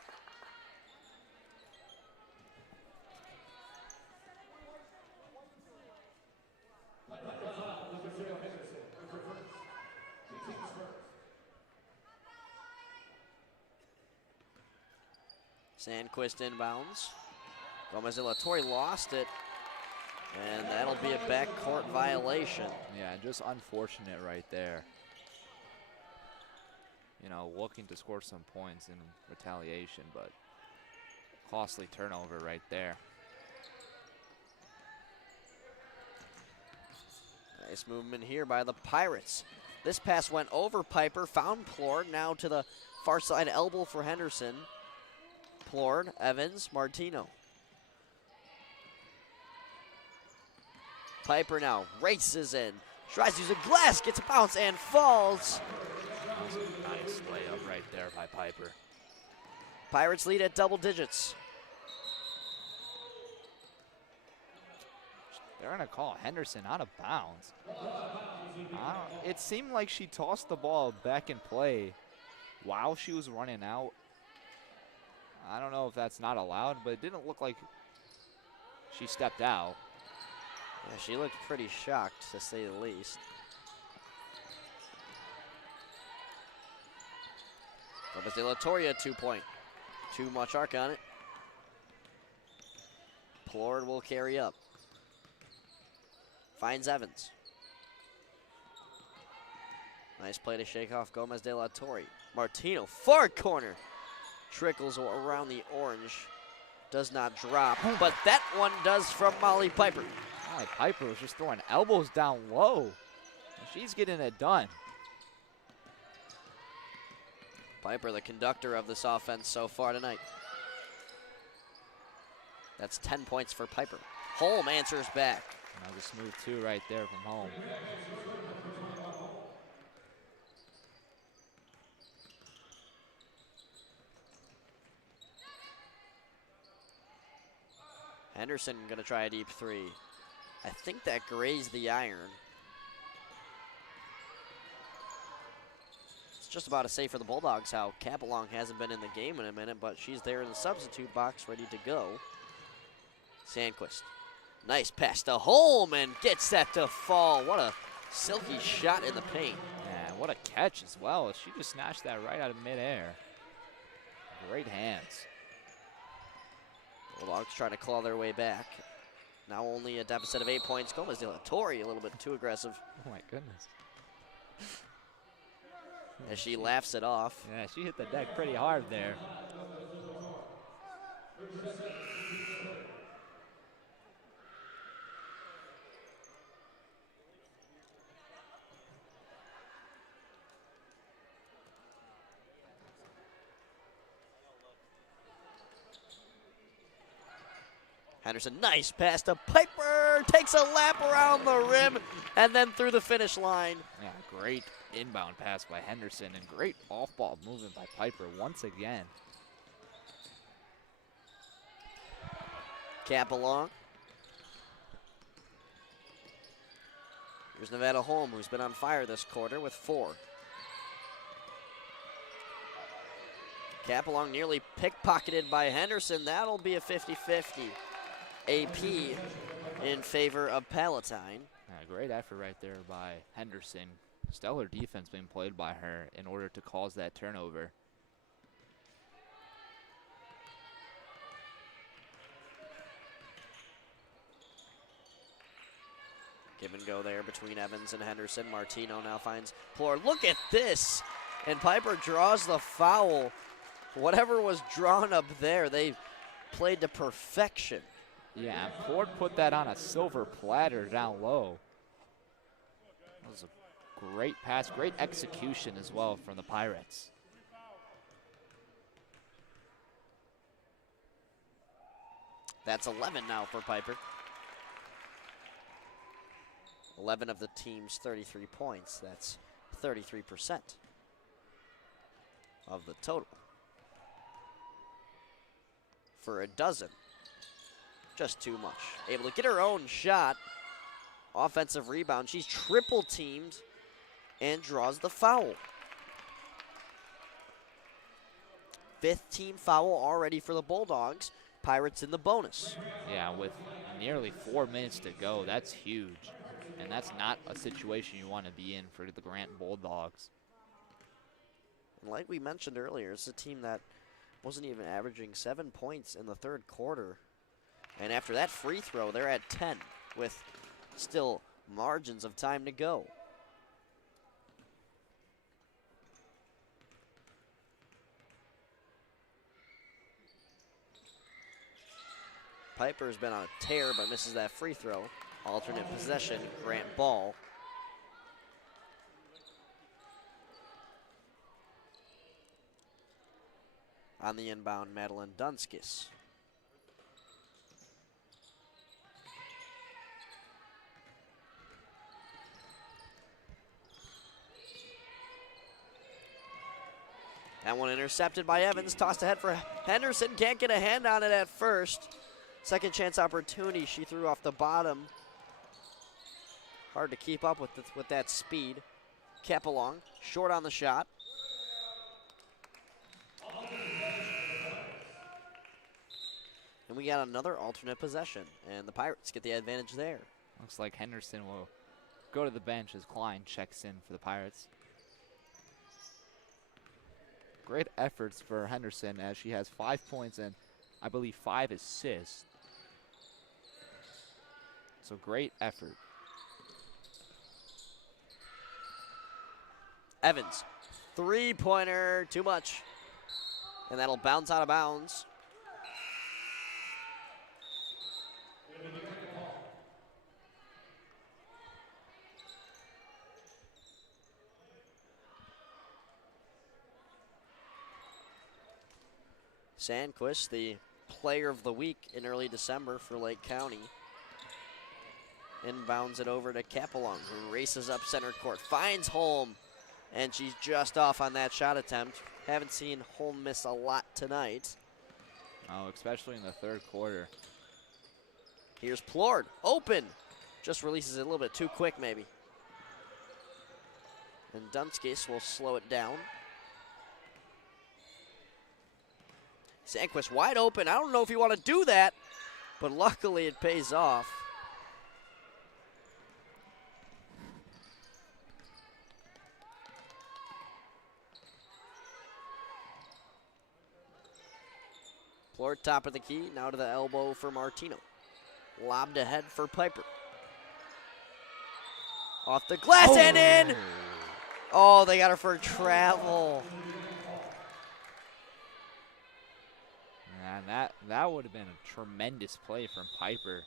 Sandquist inbounds. Gomez de la Torre lost it. And that'll be a backcourt violation. Yeah, just unfortunate right there. You know, looking to score some points in retaliation, but costly turnover right there. Nice movement here by the Pirates. This pass went over Piper, found Plord, now to the far side elbow for Henderson. Plord, Evans, Martino. Piper now races in, tries to use a glass, gets a bounce and falls. That was a nice layup right there by Piper. Pirates lead at double digits. They're going to call Henderson out of bounds. It seemed like she tossed the ball back in play while she was running out. I don't know if that's not allowed, but it didn't look like she stepped out. Yeah, she looked pretty shocked, to say the least. Lopez de la Torre, 2-point. Too much arc on it. Plord will carry up. Finds Evans. Nice play to shake off Gomez de la Torre. Martino, far corner. Trickles around the orange. Does not drop, but that one does from Molly Piper. Molly Piper was just throwing elbows down low. And she's getting it done. Piper, the conductor of this offense so far tonight. That's 10 points for Piper. Holm answers back. Another smooth two right there from Holm. Henderson gonna try a deep three. I think that grazed the iron. It's just about as safe for the Bulldogs how Capelong hasn't been in the game in a minute, but she's there in the substitute box ready to go. Sandquist. Nice pass to Holm and gets that to fall. What a silky shot in the paint. Yeah, what a catch as well. She just snatched that right out of midair. Great hands. Bulldogs trying to claw their way back. Now only a deficit of 8 points. Gomez de la Torre a little bit too aggressive. Oh my goodness. As she laughs it off. Yeah, she hit the deck pretty hard there. Henderson, nice pass to Piper, takes a lap around the rim and then through the finish line. Yeah, great inbound pass by Henderson and great off-ball movement by Piper once again. Capelong. Here's Nevada Holm, who's been on fire this quarter with 4. Capelong nearly pickpocketed by Henderson. That'll be a 50-50. AP in favor of Palatine. Yeah, great effort right there by Henderson. Stellar defense being played by her in order to cause that turnover. Give and go there between Evans and Henderson. Martino now finds Plord. Look at this. And Piper draws the foul. Whatever was drawn up there, they played to perfection. Yeah, Plord put that on a silver platter down low. That was a great pass, great execution as well from the Pirates. That's 11 now for Piper. 11 of the team's 33 points. That's 33% of the total. For a dozen. Just too much. Able to get her own shot. Offensive rebound. She's triple teamed and draws the foul. 5th team foul already for the Bulldogs. Pirates in the bonus. Yeah, with nearly 4 minutes to go, that's huge. And that's not a situation you want to be in for the Grant Bulldogs. And like we mentioned earlier, it's a team that wasn't even averaging 7 points in the third quarter. And after that free throw, they're at 10 with still margins of time to go. Piper's been on a tear but misses that free throw. Alternate possession, Grant ball. On the inbound, Madeline Dunskis. That one intercepted by Evans, tossed ahead for Henderson, can't get a hand on it at first. Second chance opportunity, she threw off the bottom. Hard to keep up with that speed. Capelong, short on the shot. And we got another alternate possession, and the Pirates get the advantage there. Looks like Henderson will go to the bench as Klein checks in for the Pirates. Great efforts for Henderson as she has 5 points and I believe 5 assists. So great effort. Evans, three-pointer, too much. And that'll bounce out of bounds. Sandquist, the player of the week in early December for Lake County. Inbounds it over to Capelong, who races up center court, finds Holm, and she's just off on that shot attempt. Haven't seen Holm miss a lot tonight. Oh, especially in the third quarter. Here's Plord, open. Just releases it a little bit too quick, maybe. And Dunskis will slow it down. Sandquist wide open. I don't know if you want to do that, but luckily it pays off. Plord top of the key, now to the elbow for Martino. Lobbed ahead for Piper. Off the glass and in! Oh, they got her for travel. And that would have been a tremendous play from Piper.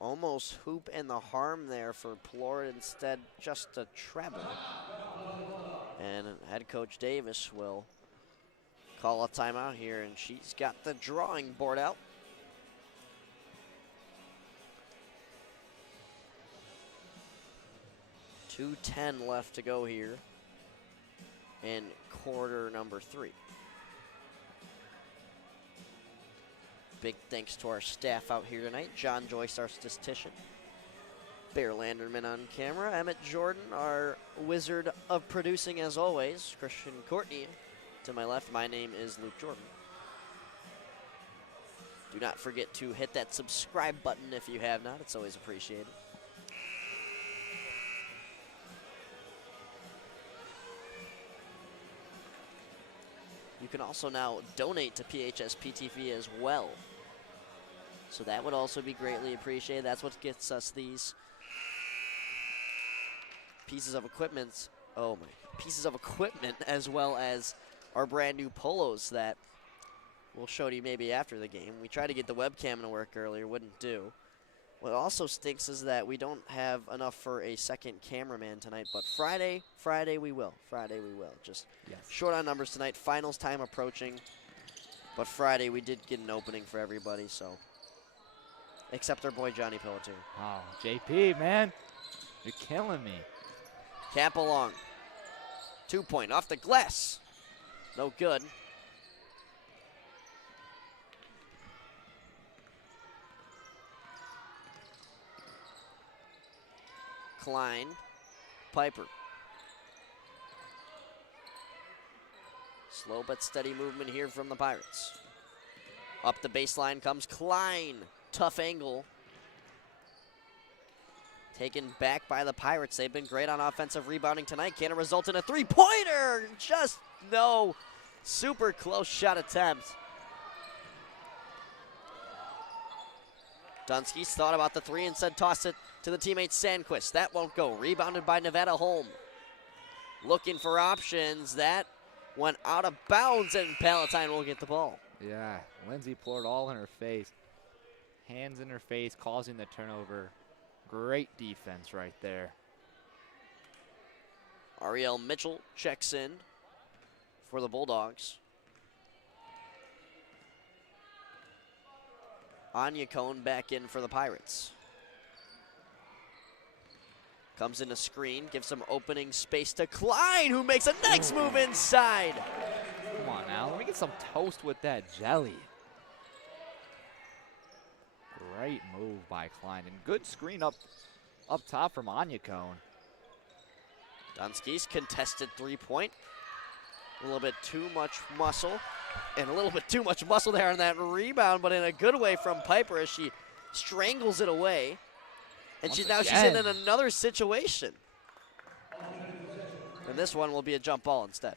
Almost hoop and the harm there for Plord, instead just a treble. And head coach Davis will call a timeout here, and she's got the drawing board out. .210 left to go here in quarter number 3. Big thanks to our staff out here tonight. John Joyce, our statistician. Bear Landerman on camera. Emmet Jorden, our wizard of producing as always. Christian Courtney to my left. My name is Luke Jorden. Do not forget to hit that subscribe button if you have not. It's always appreciated. You can also now donate to PHSPTV as well. So that would also be greatly appreciated. That's what gets us these pieces of equipment. Oh my, pieces of equipment, as well as our brand new polos that we'll show you maybe after the game. We tried to get the webcam to work earlier, wouldn't do. What also stinks is that we don't have enough for a second cameraman tonight, but Friday we will. Friday we will. Just short on numbers tonight. Finals time approaching, but Friday we did get an opening for everybody, so. Except our boy Johnny Pelletier. Oh, JP, man. You're killing me. Capelong. 2-point off the glass. No good. Klein, Piper. Slow but steady movement here from the Pirates. Up the baseline comes Klein. Tough angle. Taken back by the Pirates. They've been great on offensive rebounding tonight. Can it result in a three-pointer? Just no. Super close shot attempt. Dunsky's thought about the three and said toss it to the teammate Sandquist. That won't go. Rebounded by Nevada Holm. Looking for options. That went out of bounds, and Palatine will get the ball. Yeah, Lindsay poured all in her face. Hands in her face, causing the turnover. Great defense right there. Ariel Mitchell checks in for the Bulldogs. Anya Cone back in for the Pirates. Comes in a screen, gives some opening space to Klein, who makes a nice move inside. Come on now, let me get some toast with that jelly. Great move by Klein, and good screen up top from Anya Cone. Dunsky's contested three-point. A little bit too much muscle, and a little bit too much muscle there on that rebound, but in a good way from Piper as she strangles it away. And she's in another situation. And this one will be a jump ball instead.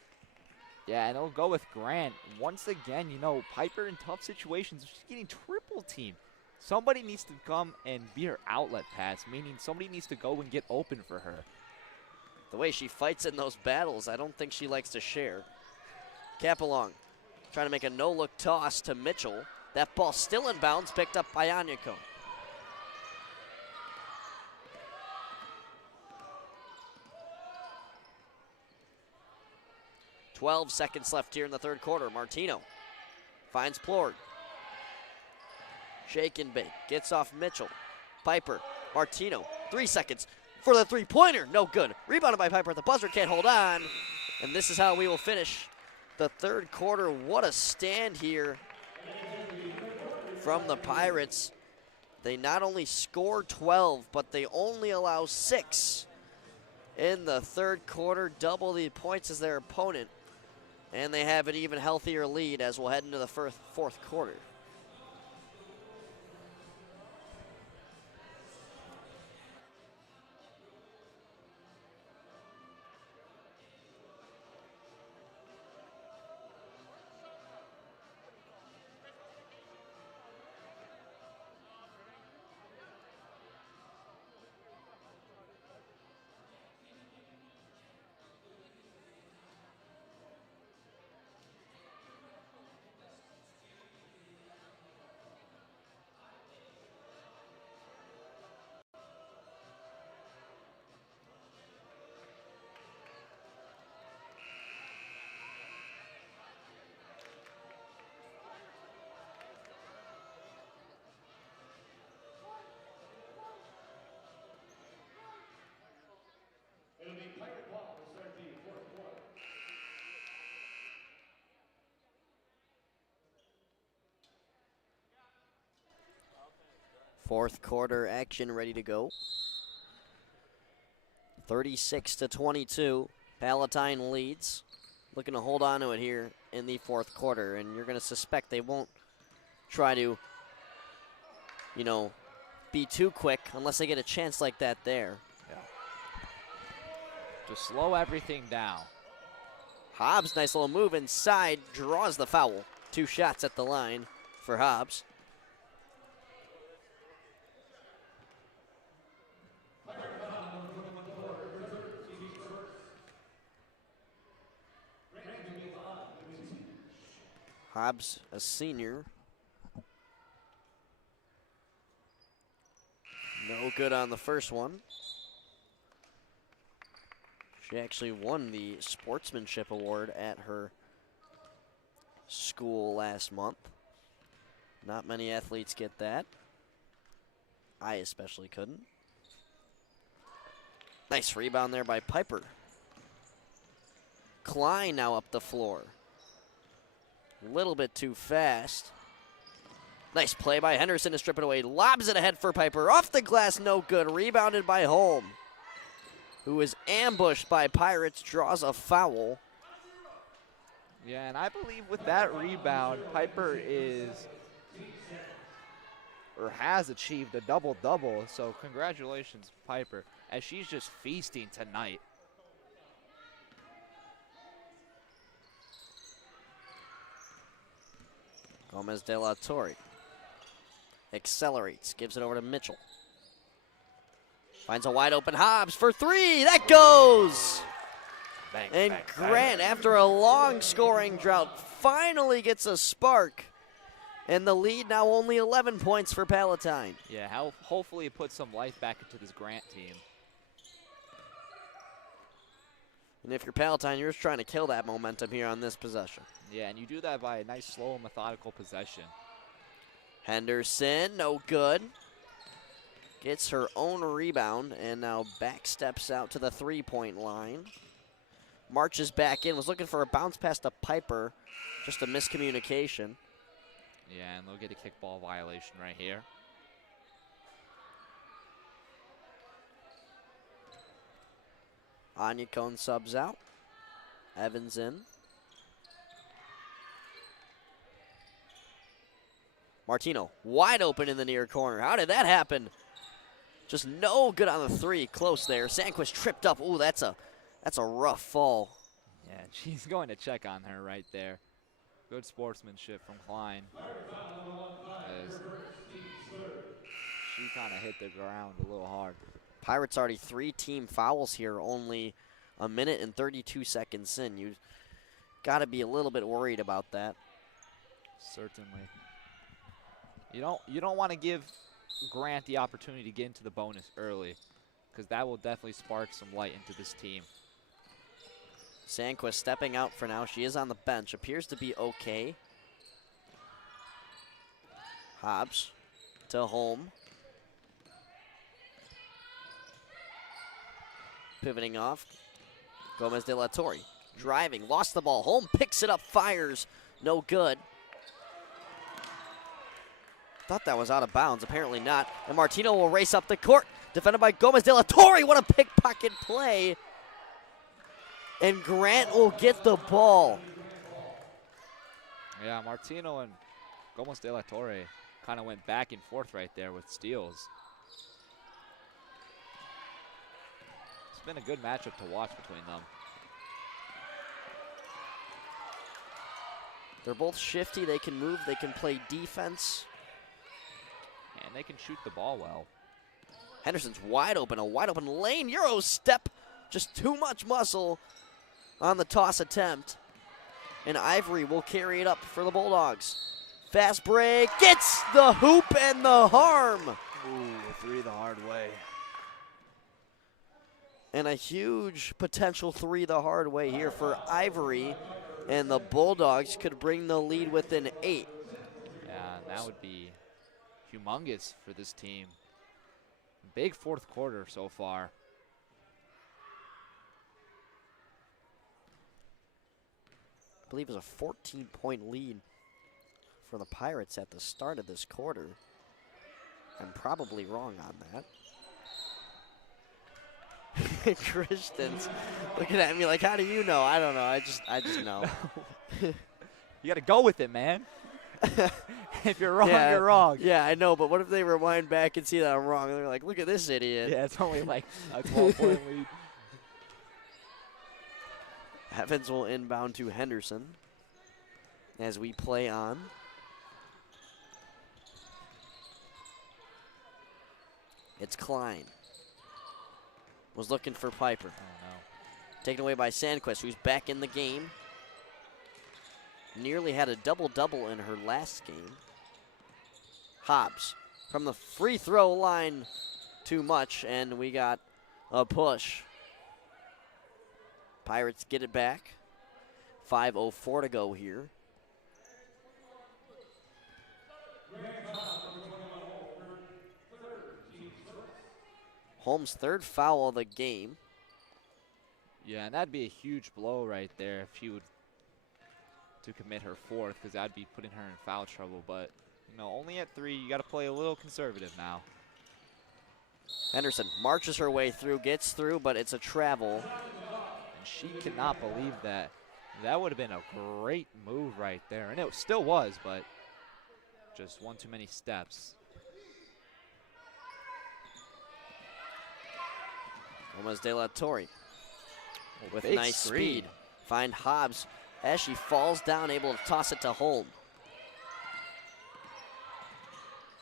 Yeah, and it'll go with Grant. Once again, you know, Piper in tough situations, she's getting triple teamed. Somebody needs to come and be her outlet pass, meaning somebody needs to go and get open for her. The way she fights in those battles, I don't think she likes to share. Capelong trying to make a no-look toss to Mitchell. That ball still in bounds, picked up by Anyako. "12 seconds left here in the third quarter. Martino finds Plord. Shake and bake, gets off Mitchell. Piper, Martino, 3 seconds for the three-pointer, no good. Rebounded by Piper at the buzzer, can't hold on. And this is how we will finish the third quarter. What a stand here from the Pirates. They not only score 12, but they only allow 6 in the third quarter, double the points as their opponent. And they have an even healthier lead as we'll head into the fourth quarter. It'll be Pirate ball to start the fourth quarter. Fourth quarter action ready to go. 36-22. Palatine leads. Looking to hold on to it here in the fourth quarter, and you're going to suspect they won't try to, you know, be too quick unless they get a chance like that there. Just slow everything down. Hobbs, nice little move inside, draws the foul. 2 shots at the line for Hobbs. Hobbs, a senior. No good on the first one. She actually won the sportsmanship award at her school last month. Not many athletes get that. I especially couldn't. Nice rebound there by Piper. Klein now up the floor. A little bit too fast. Nice play by Henderson to strip it away. Lobs it ahead for Piper. Off the glass, no good. Rebounded by Holm, who is ambushed by Pirates, draws a foul. Yeah, and I believe with that rebound, Piper has achieved a double-double, so congratulations, Piper, as she's just feasting tonight. Gomez de la Torre accelerates, gives it over to Mitchell. Finds a wide open Hobbs for three. That goes! Bang, And bang, Grant, bang. after a long scoring drought, finally gets a spark. And the lead now only 11 points for Palatine. Yeah, hopefully it puts some life back into this Grant team. And if you're Palatine, you're just trying to kill that momentum here on this possession. Yeah, and you do that by a nice, slow, methodical possession. Henderson, no good. Gets her own rebound and now back steps out to the three-point line. Marches back in, was looking for a bounce pass to Piper. Just a miscommunication. Yeah, and they'll get a kickball violation right here. Anya Cone subs out. Evans in. Martino wide open in the near corner. How did that happen? Just no good on the three. Close there. Sandquist tripped up. Ooh, that's a rough fall. Yeah, she's going to check on her right there. Good sportsmanship from Klein. As she kind of hit the ground a little hard. Pirates already 3 team fouls here, only a minute and 32 seconds in. You got to be a little bit worried about that. Certainly. You don't want to give Grant the opportunity to get into the bonus early, because that will definitely spark some light into this team. Sandquist stepping out for now. She is on the bench. Appears to be okay. Hobbs to Holm. Pivoting off. Gomez de la Torre driving. Lost the ball. Holm picks it up. Fires. No good. Thought that was out of bounds. Apparently not. And Martino will race up the court. Defended by Gomez de la Torre. What a pickpocket play. And Grant will get the ball. Yeah, Martino and Gomez de la Torre kind of went back and forth right there with steals. It's been a good matchup to watch between them. They're both shifty. They can move. They can play defense. And they can shoot the ball well. Henderson's wide open. A wide open lane. Euro step. Just too much muscle on the toss attempt. And Ivory will carry it up for the Bulldogs. Fast break. Gets the hoop and the harm. Ooh, three the hard way. And a huge potential three the hard way here for Ivory. And the Bulldogs could bring the lead within 8. Yeah, that would be humongous for this team. Big fourth quarter so far. I believe it was a 14-point lead for the Pirates at the start of this quarter. I'm probably wrong on that. Christian's looking at me like, how do you know? I don't know. I just know. You got to go with it, man. If you're wrong, you're wrong. Yeah, I know, but what if they rewind back and see that I'm wrong? And they're like, look at this idiot. Yeah, it's only like a 12-point lead. Evans will inbound to Henderson as we play on. It's Klein. Was looking for Piper. Oh, no. Taken away by Sandquist, who's back in the game. Nearly had a double-double in her last game. Hobbs from the free throw line, too much, and we got a push. Pirates get it back. 5:04 to go here. Holmes' third foul of the game. Yeah, and that'd be a huge blow right there if she would to commit her fourth, because that'd be putting her in foul trouble. But, you know, only at 3, you got to play a little conservative now. Henderson marches her way through, gets through, but it's a travel. And she cannot believe that. That would have been a great move right there. And it still was, but just one too many steps. Gomez de la Torre with big nice screen. speed. Find Hobbs as she falls down, able to toss it to Holm.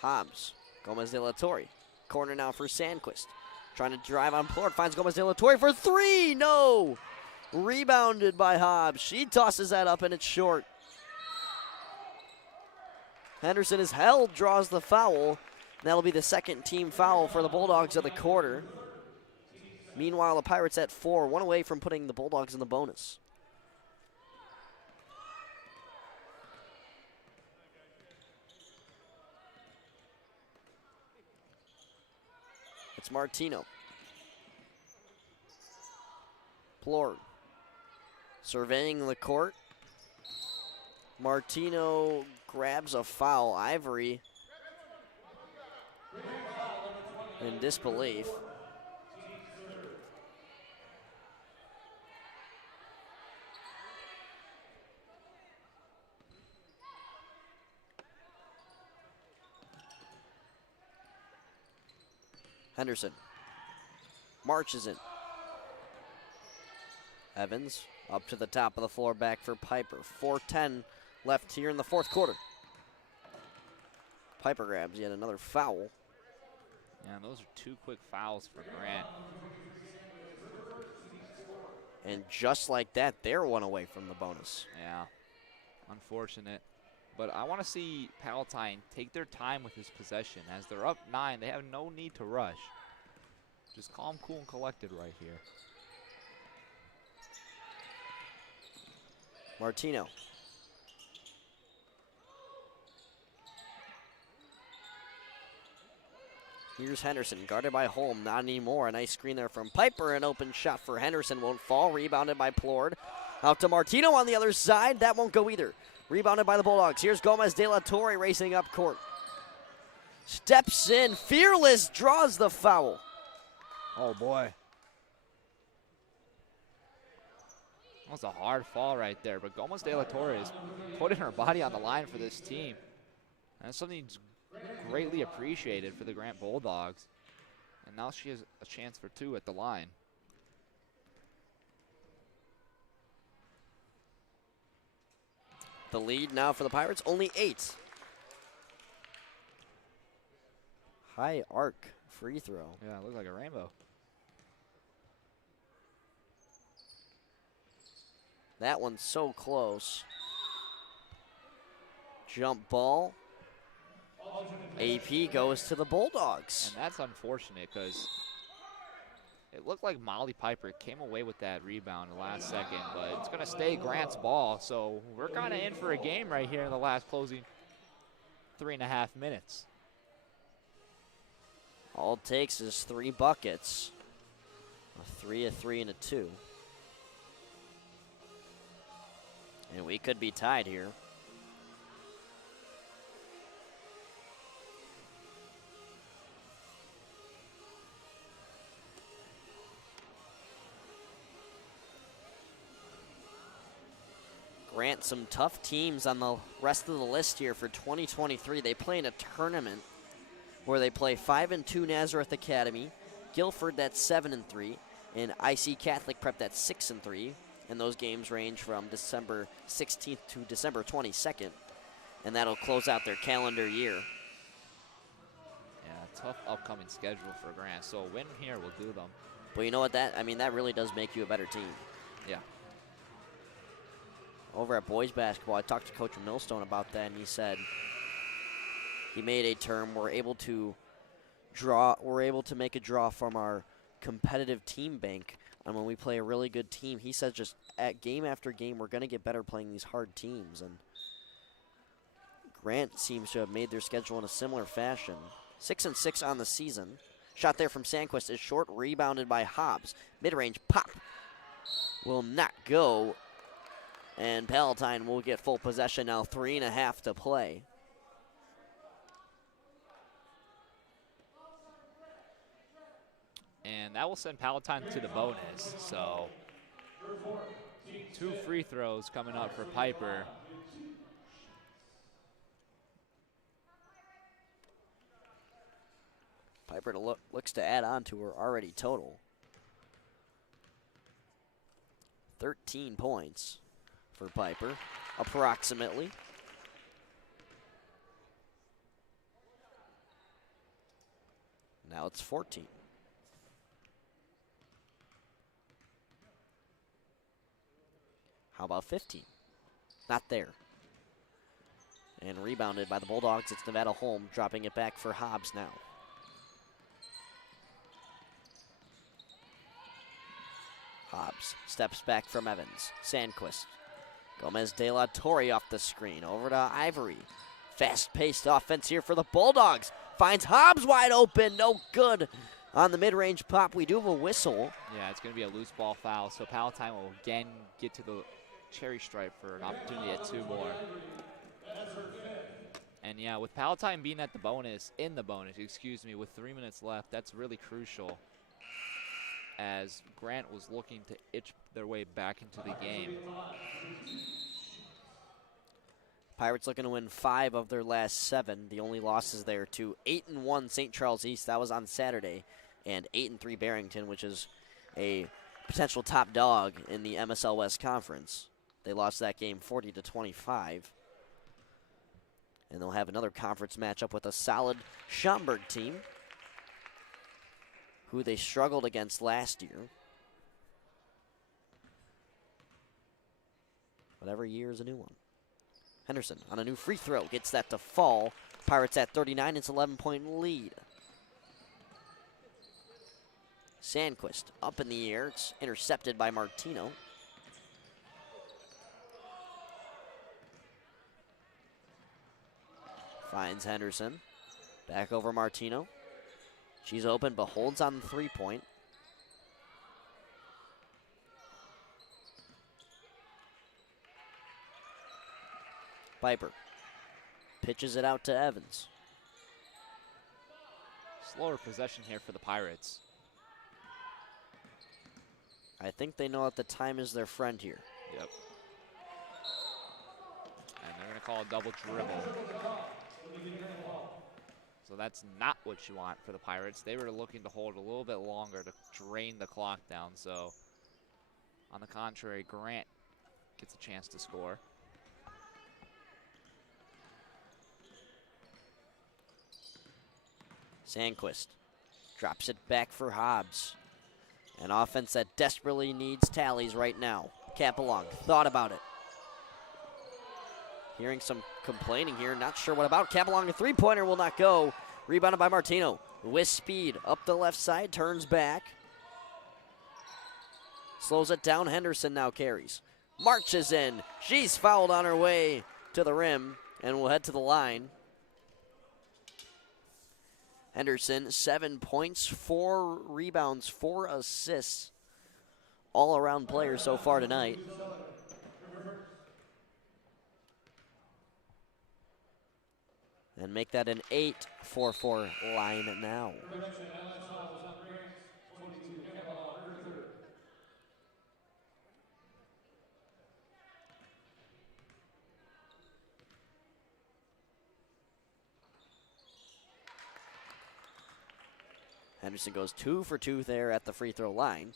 Hobbs. Gomez de la Torre. Corner now for Sandquist. Trying to drive on Plord. Finds Gomez de la Torre for three. No! Rebounded by Hobbs. She tosses that up and it's short. Henderson is held, draws the foul. That'll be the second team foul for the Bulldogs of the quarter. Meanwhile, the Pirates at 4, one away from putting the Bulldogs in the bonus. It's Martino. Plord surveying the court. Martino grabs a foul. Ivory in disbelief. Henderson marches in. Evans up to the top of the floor, back for Piper. 4:10 left here in the fourth quarter. Piper grabs yet another foul. Yeah, those are 2 quick fouls for Grant. And just like that, they're one away from the bonus. Yeah, unfortunate. But I want to see Palatine take their time with this possession. As they're up 9, they have no need to rush. Just calm, cool, and collected right here. Martino. Here's Henderson, guarded by Holm, not anymore. A nice screen there from Piper. An open shot for Henderson, won't fall. Rebounded by Plord. Out to Martino on the other side. That won't go either. Rebounded by the Bulldogs. Here's Gomez de la Torre racing up court. Steps in, fearless, draws the foul. Oh, boy. That was a hard fall right there, but Gomez de la Torre is putting her body on the line for this team. And that's something that's greatly appreciated for the Grant Bulldogs. And now she has a chance for 2 at the line. The lead now for the Pirates, only 8. High arc free throw. Yeah, it looks like a rainbow. That one's so close. Jump ball. AP goes to the Bulldogs. And that's unfortunate because it looked like Molly Piper came away with that rebound in the last second, but it's going to stay Grant's ball. So we're kind of in for a game right here in the last closing 3.5 minutes. All it takes is 3 buckets. A 3, a 3, and a 2. And we could be tied here. Grant, some tough teams on the rest of the list here for 2023. They play in a tournament where they play 5-2 Nazareth Academy, Guilford that's 7-3, and IC Catholic Prep that's 6-3. And those games range from December 16th to December 22nd. And that'll close out their calendar year. Yeah, tough upcoming schedule for Grant. So a win here will do them. But you know what, that really does make you a better team. Yeah. Over at boys basketball, I talked to Coach Millstone about that, and he said he made a term, we're able to make a draw from our competitive team bank. And when we play a really good team, he says just at game after game, we're going to get better playing these hard teams. And Grant seems to have made their schedule in a similar fashion. 6-6 on the season. Shot there from Sandquist is short, rebounded by Hobbs. Mid-range pop will not go. And Palatine will get full possession now, 3.5 to play. And that will send Palatine to the bonus. So 2 free throws coming up for Piper. Piper looks to add on to her already total. 13 points for Piper, approximately. Now it's 14. How about 15? Not there. And rebounded by the Bulldogs. It's Nevada Holm dropping it back for Hobbs now. Hobbs steps back from Evans. Sandquist. Gomez De La Torre off the screen. Over to Ivory. Fast-paced offense here for the Bulldogs. Finds Hobbs wide open. No good on the mid-range pop. We do have a whistle. Yeah, it's going to be a loose ball foul, so Palatine will again get to the cherry stripe for an opportunity at 2 more. And yeah, with Palatine being at the bonus, with 3 minutes left, that's really crucial, as Grant was looking to itch their way back into the game. Pirates looking to win 5 of their last 7. The only losses there to 8-1 St. Charles East. That was on Saturday. And 8-3 Barrington, which is a potential top dog in the MSL West Conference. They lost that game 40-25. And they'll have another conference matchup with a solid Schaumburg team, who they struggled against last year. But every year is a new one. Henderson on a new free throw gets that to fall. Pirates at 39. It's 11-point lead. Sandquist up in the air. It's intercepted by Martino. Finds Henderson. Back over Martino. She's open but holds on the 3-point. Piper pitches it out to Evans. Slower possession here for the Pirates. I think they know that the time is their friend here. Yep. And they're going to call a double dribble. So that's not what you want for the Pirates. They were looking to hold a little bit longer to drain the clock down. So on the contrary, Grant gets a chance to score. Sandquist drops it back for Hobbs. An offense that desperately needs tallies right now. Capelong thought about it. Hearing some complaining here, not sure what about. Capelong, a 3-pointer will not go. Rebounded by Martino. With speed, up the left side, turns back. Slows it down, Henderson now carries. Marches in, she's fouled on her way to the rim and will head to the line. Henderson, 7 points, 4 rebounds, 4 assists. All-around player so far tonight. And make that an 8-4-4 line now. Henderson goes 2 for 2 there at the free throw line.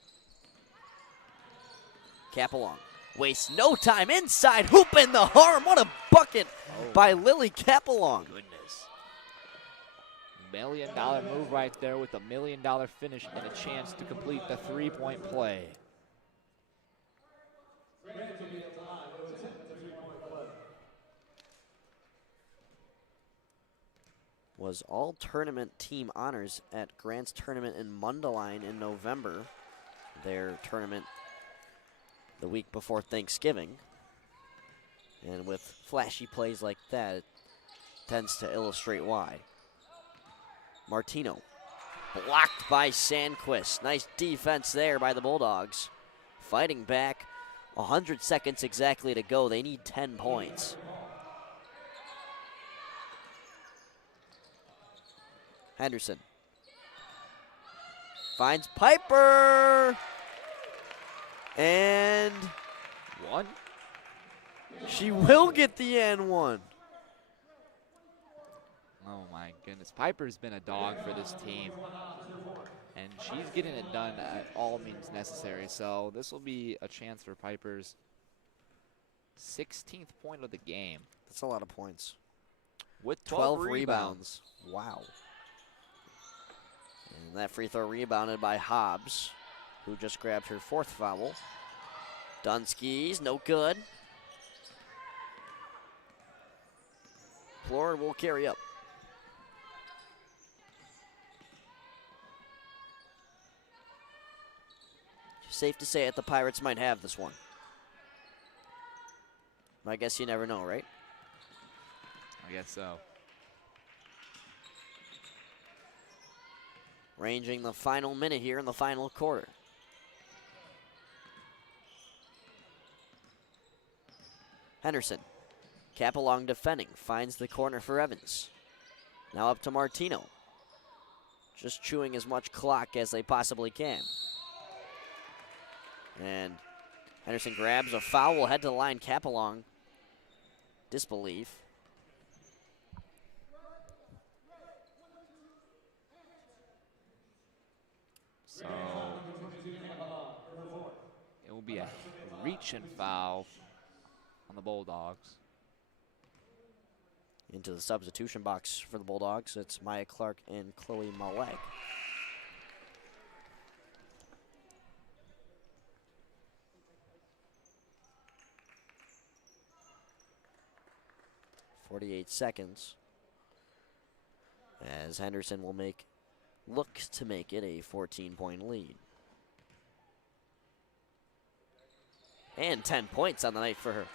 Capelong wastes no time inside, hoop in the arm. What a bucket by Lily Capelong. Goodness. $1 million move right there with a $1 million finish and a chance to complete the 3-point play. Was all tournament team honors at Grant's tournament in Mundelein in November. Their tournament the week before Thanksgiving. And with flashy plays like that, it tends to illustrate why. Martino blocked by Sandquist. Nice defense there by the Bulldogs. Fighting back. 100 seconds exactly to go. They need 10 points. Henderson finds Piper, and one. She will get the and one. Oh my goodness, Piper's been a dog for this team, and she's getting it done at all means necessary. So this will be a chance for Piper's 16th point of the game. That's a lot of points. With 12 rebounds. Wow. And that free throw rebounded by Hobbs, who just grabbed her 4th foul. Dunskies, no good. Florida will carry up. Safe to say it, the Pirates might have this one. I guess you never know, right? I guess so. Ranging the final minute here in the final quarter. Henderson, Capelong defending, finds the corner for Evans. Now up to Martino. Just chewing as much clock as they possibly can. And Henderson grabs a foul, will head to the line. Capelong, disbelief. So it will be a reach and foul on the Bulldogs. Into the substitution box for the Bulldogs, it's Maya Clark and Chloe Malek. .48 seconds as Henderson will look to make it a 14-point lead. And 10 points on the night for her.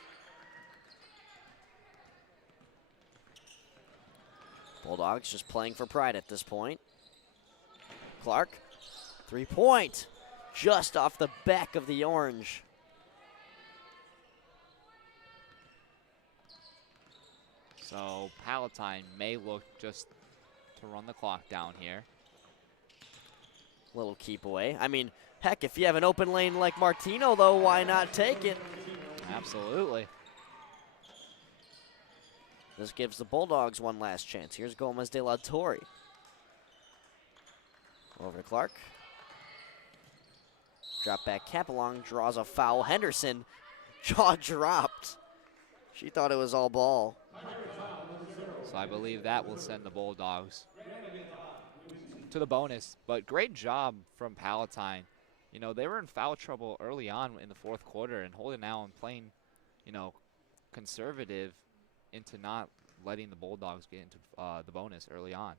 Bulldogs just playing for pride at this point. Clark, 3-point, just off the back of the orange. So Palatine may look just to run the clock down here. Little keep away. I mean, heck, if you have an open lane like Martino, though, why not take it? Absolutely. This gives the Bulldogs one last chance. Here's Gomez de la Torre. Over to Clark. Drop back Capelong, draws a foul. Henderson, jaw dropped. She thought it was all ball. So I believe that will send the Bulldogs to the bonus. But great job from Palatine. You know, they were in foul trouble early on in the 4th quarter, and holding out and playing, you know, conservative into not letting the Bulldogs get into the bonus early on.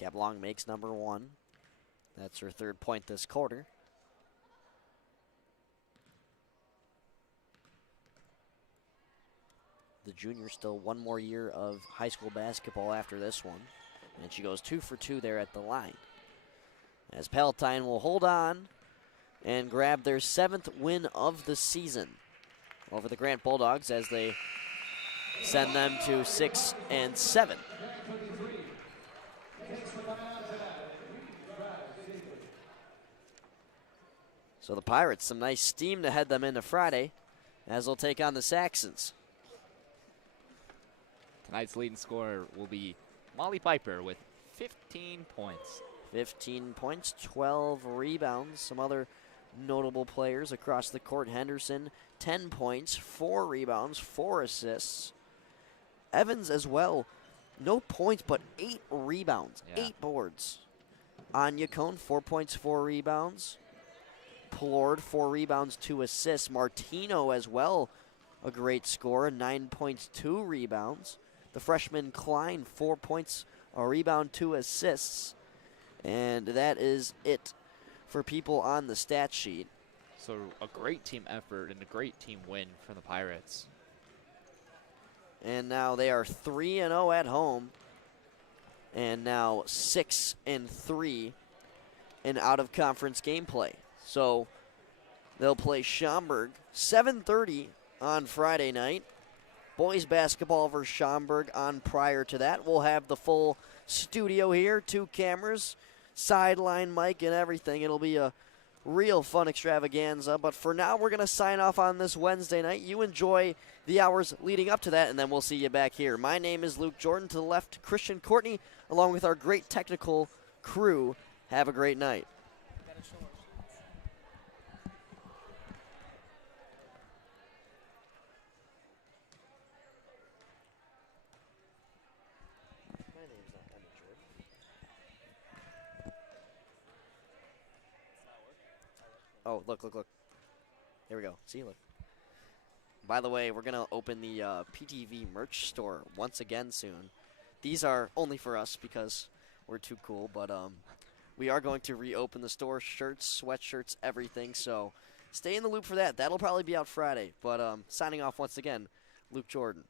Capelong makes number 1. That's her 3rd point this quarter. The junior still one more year of high school basketball after this one. And she goes 2 for 2 there at the line. As Palatine will hold on and grab their 7th win of the season over the Grant Bulldogs as they send them to 6-7. So the Pirates, some nice steam to head them into Friday as they'll take on the Saxons. Tonight's leading scorer will be Molly Piper with 15 points. 15 points, 12 rebounds. Some other notable players across the court. Henderson, 10 points, 4 rebounds, 4 assists. Evans as well, no points, but 8 rebounds, 8 boards. Anya Cone, 4 points, 4 rebounds. Plord, 4 rebounds, 2 assists. Martino as well, a great scorer, 9 points, 2 rebounds. The freshman Klein, 4 points, a rebound, 2 assists. And that is it for people on the stat sheet. So a great team effort and a great team win for the Pirates. And now they are 3-0 at home. And now 6-3 in out-of-conference gameplay. So they'll play Schaumburg 7:30 on Friday night. Boys basketball versus Schaumburg on prior to that. We'll have the full studio here, 2 cameras, sideline mic and everything. It'll be a real fun extravaganza. But for now, we're going to sign off on this Wednesday night. You enjoy the hours leading up to that, and then we'll see you back here. My name is Luke Jorden. To the left, Christian Courtney, along with our great technical crew. Have a great night. My name's not Emmet. Oh, look. There we go. See, look. By the way, we're going to open the PTV merch store once again soon. These are only for us because we're too cool, but we are going to reopen the store, shirts, sweatshirts, everything, so stay in the loop for that. That'll probably be out Friday, but signing off once again, Luke Jorden.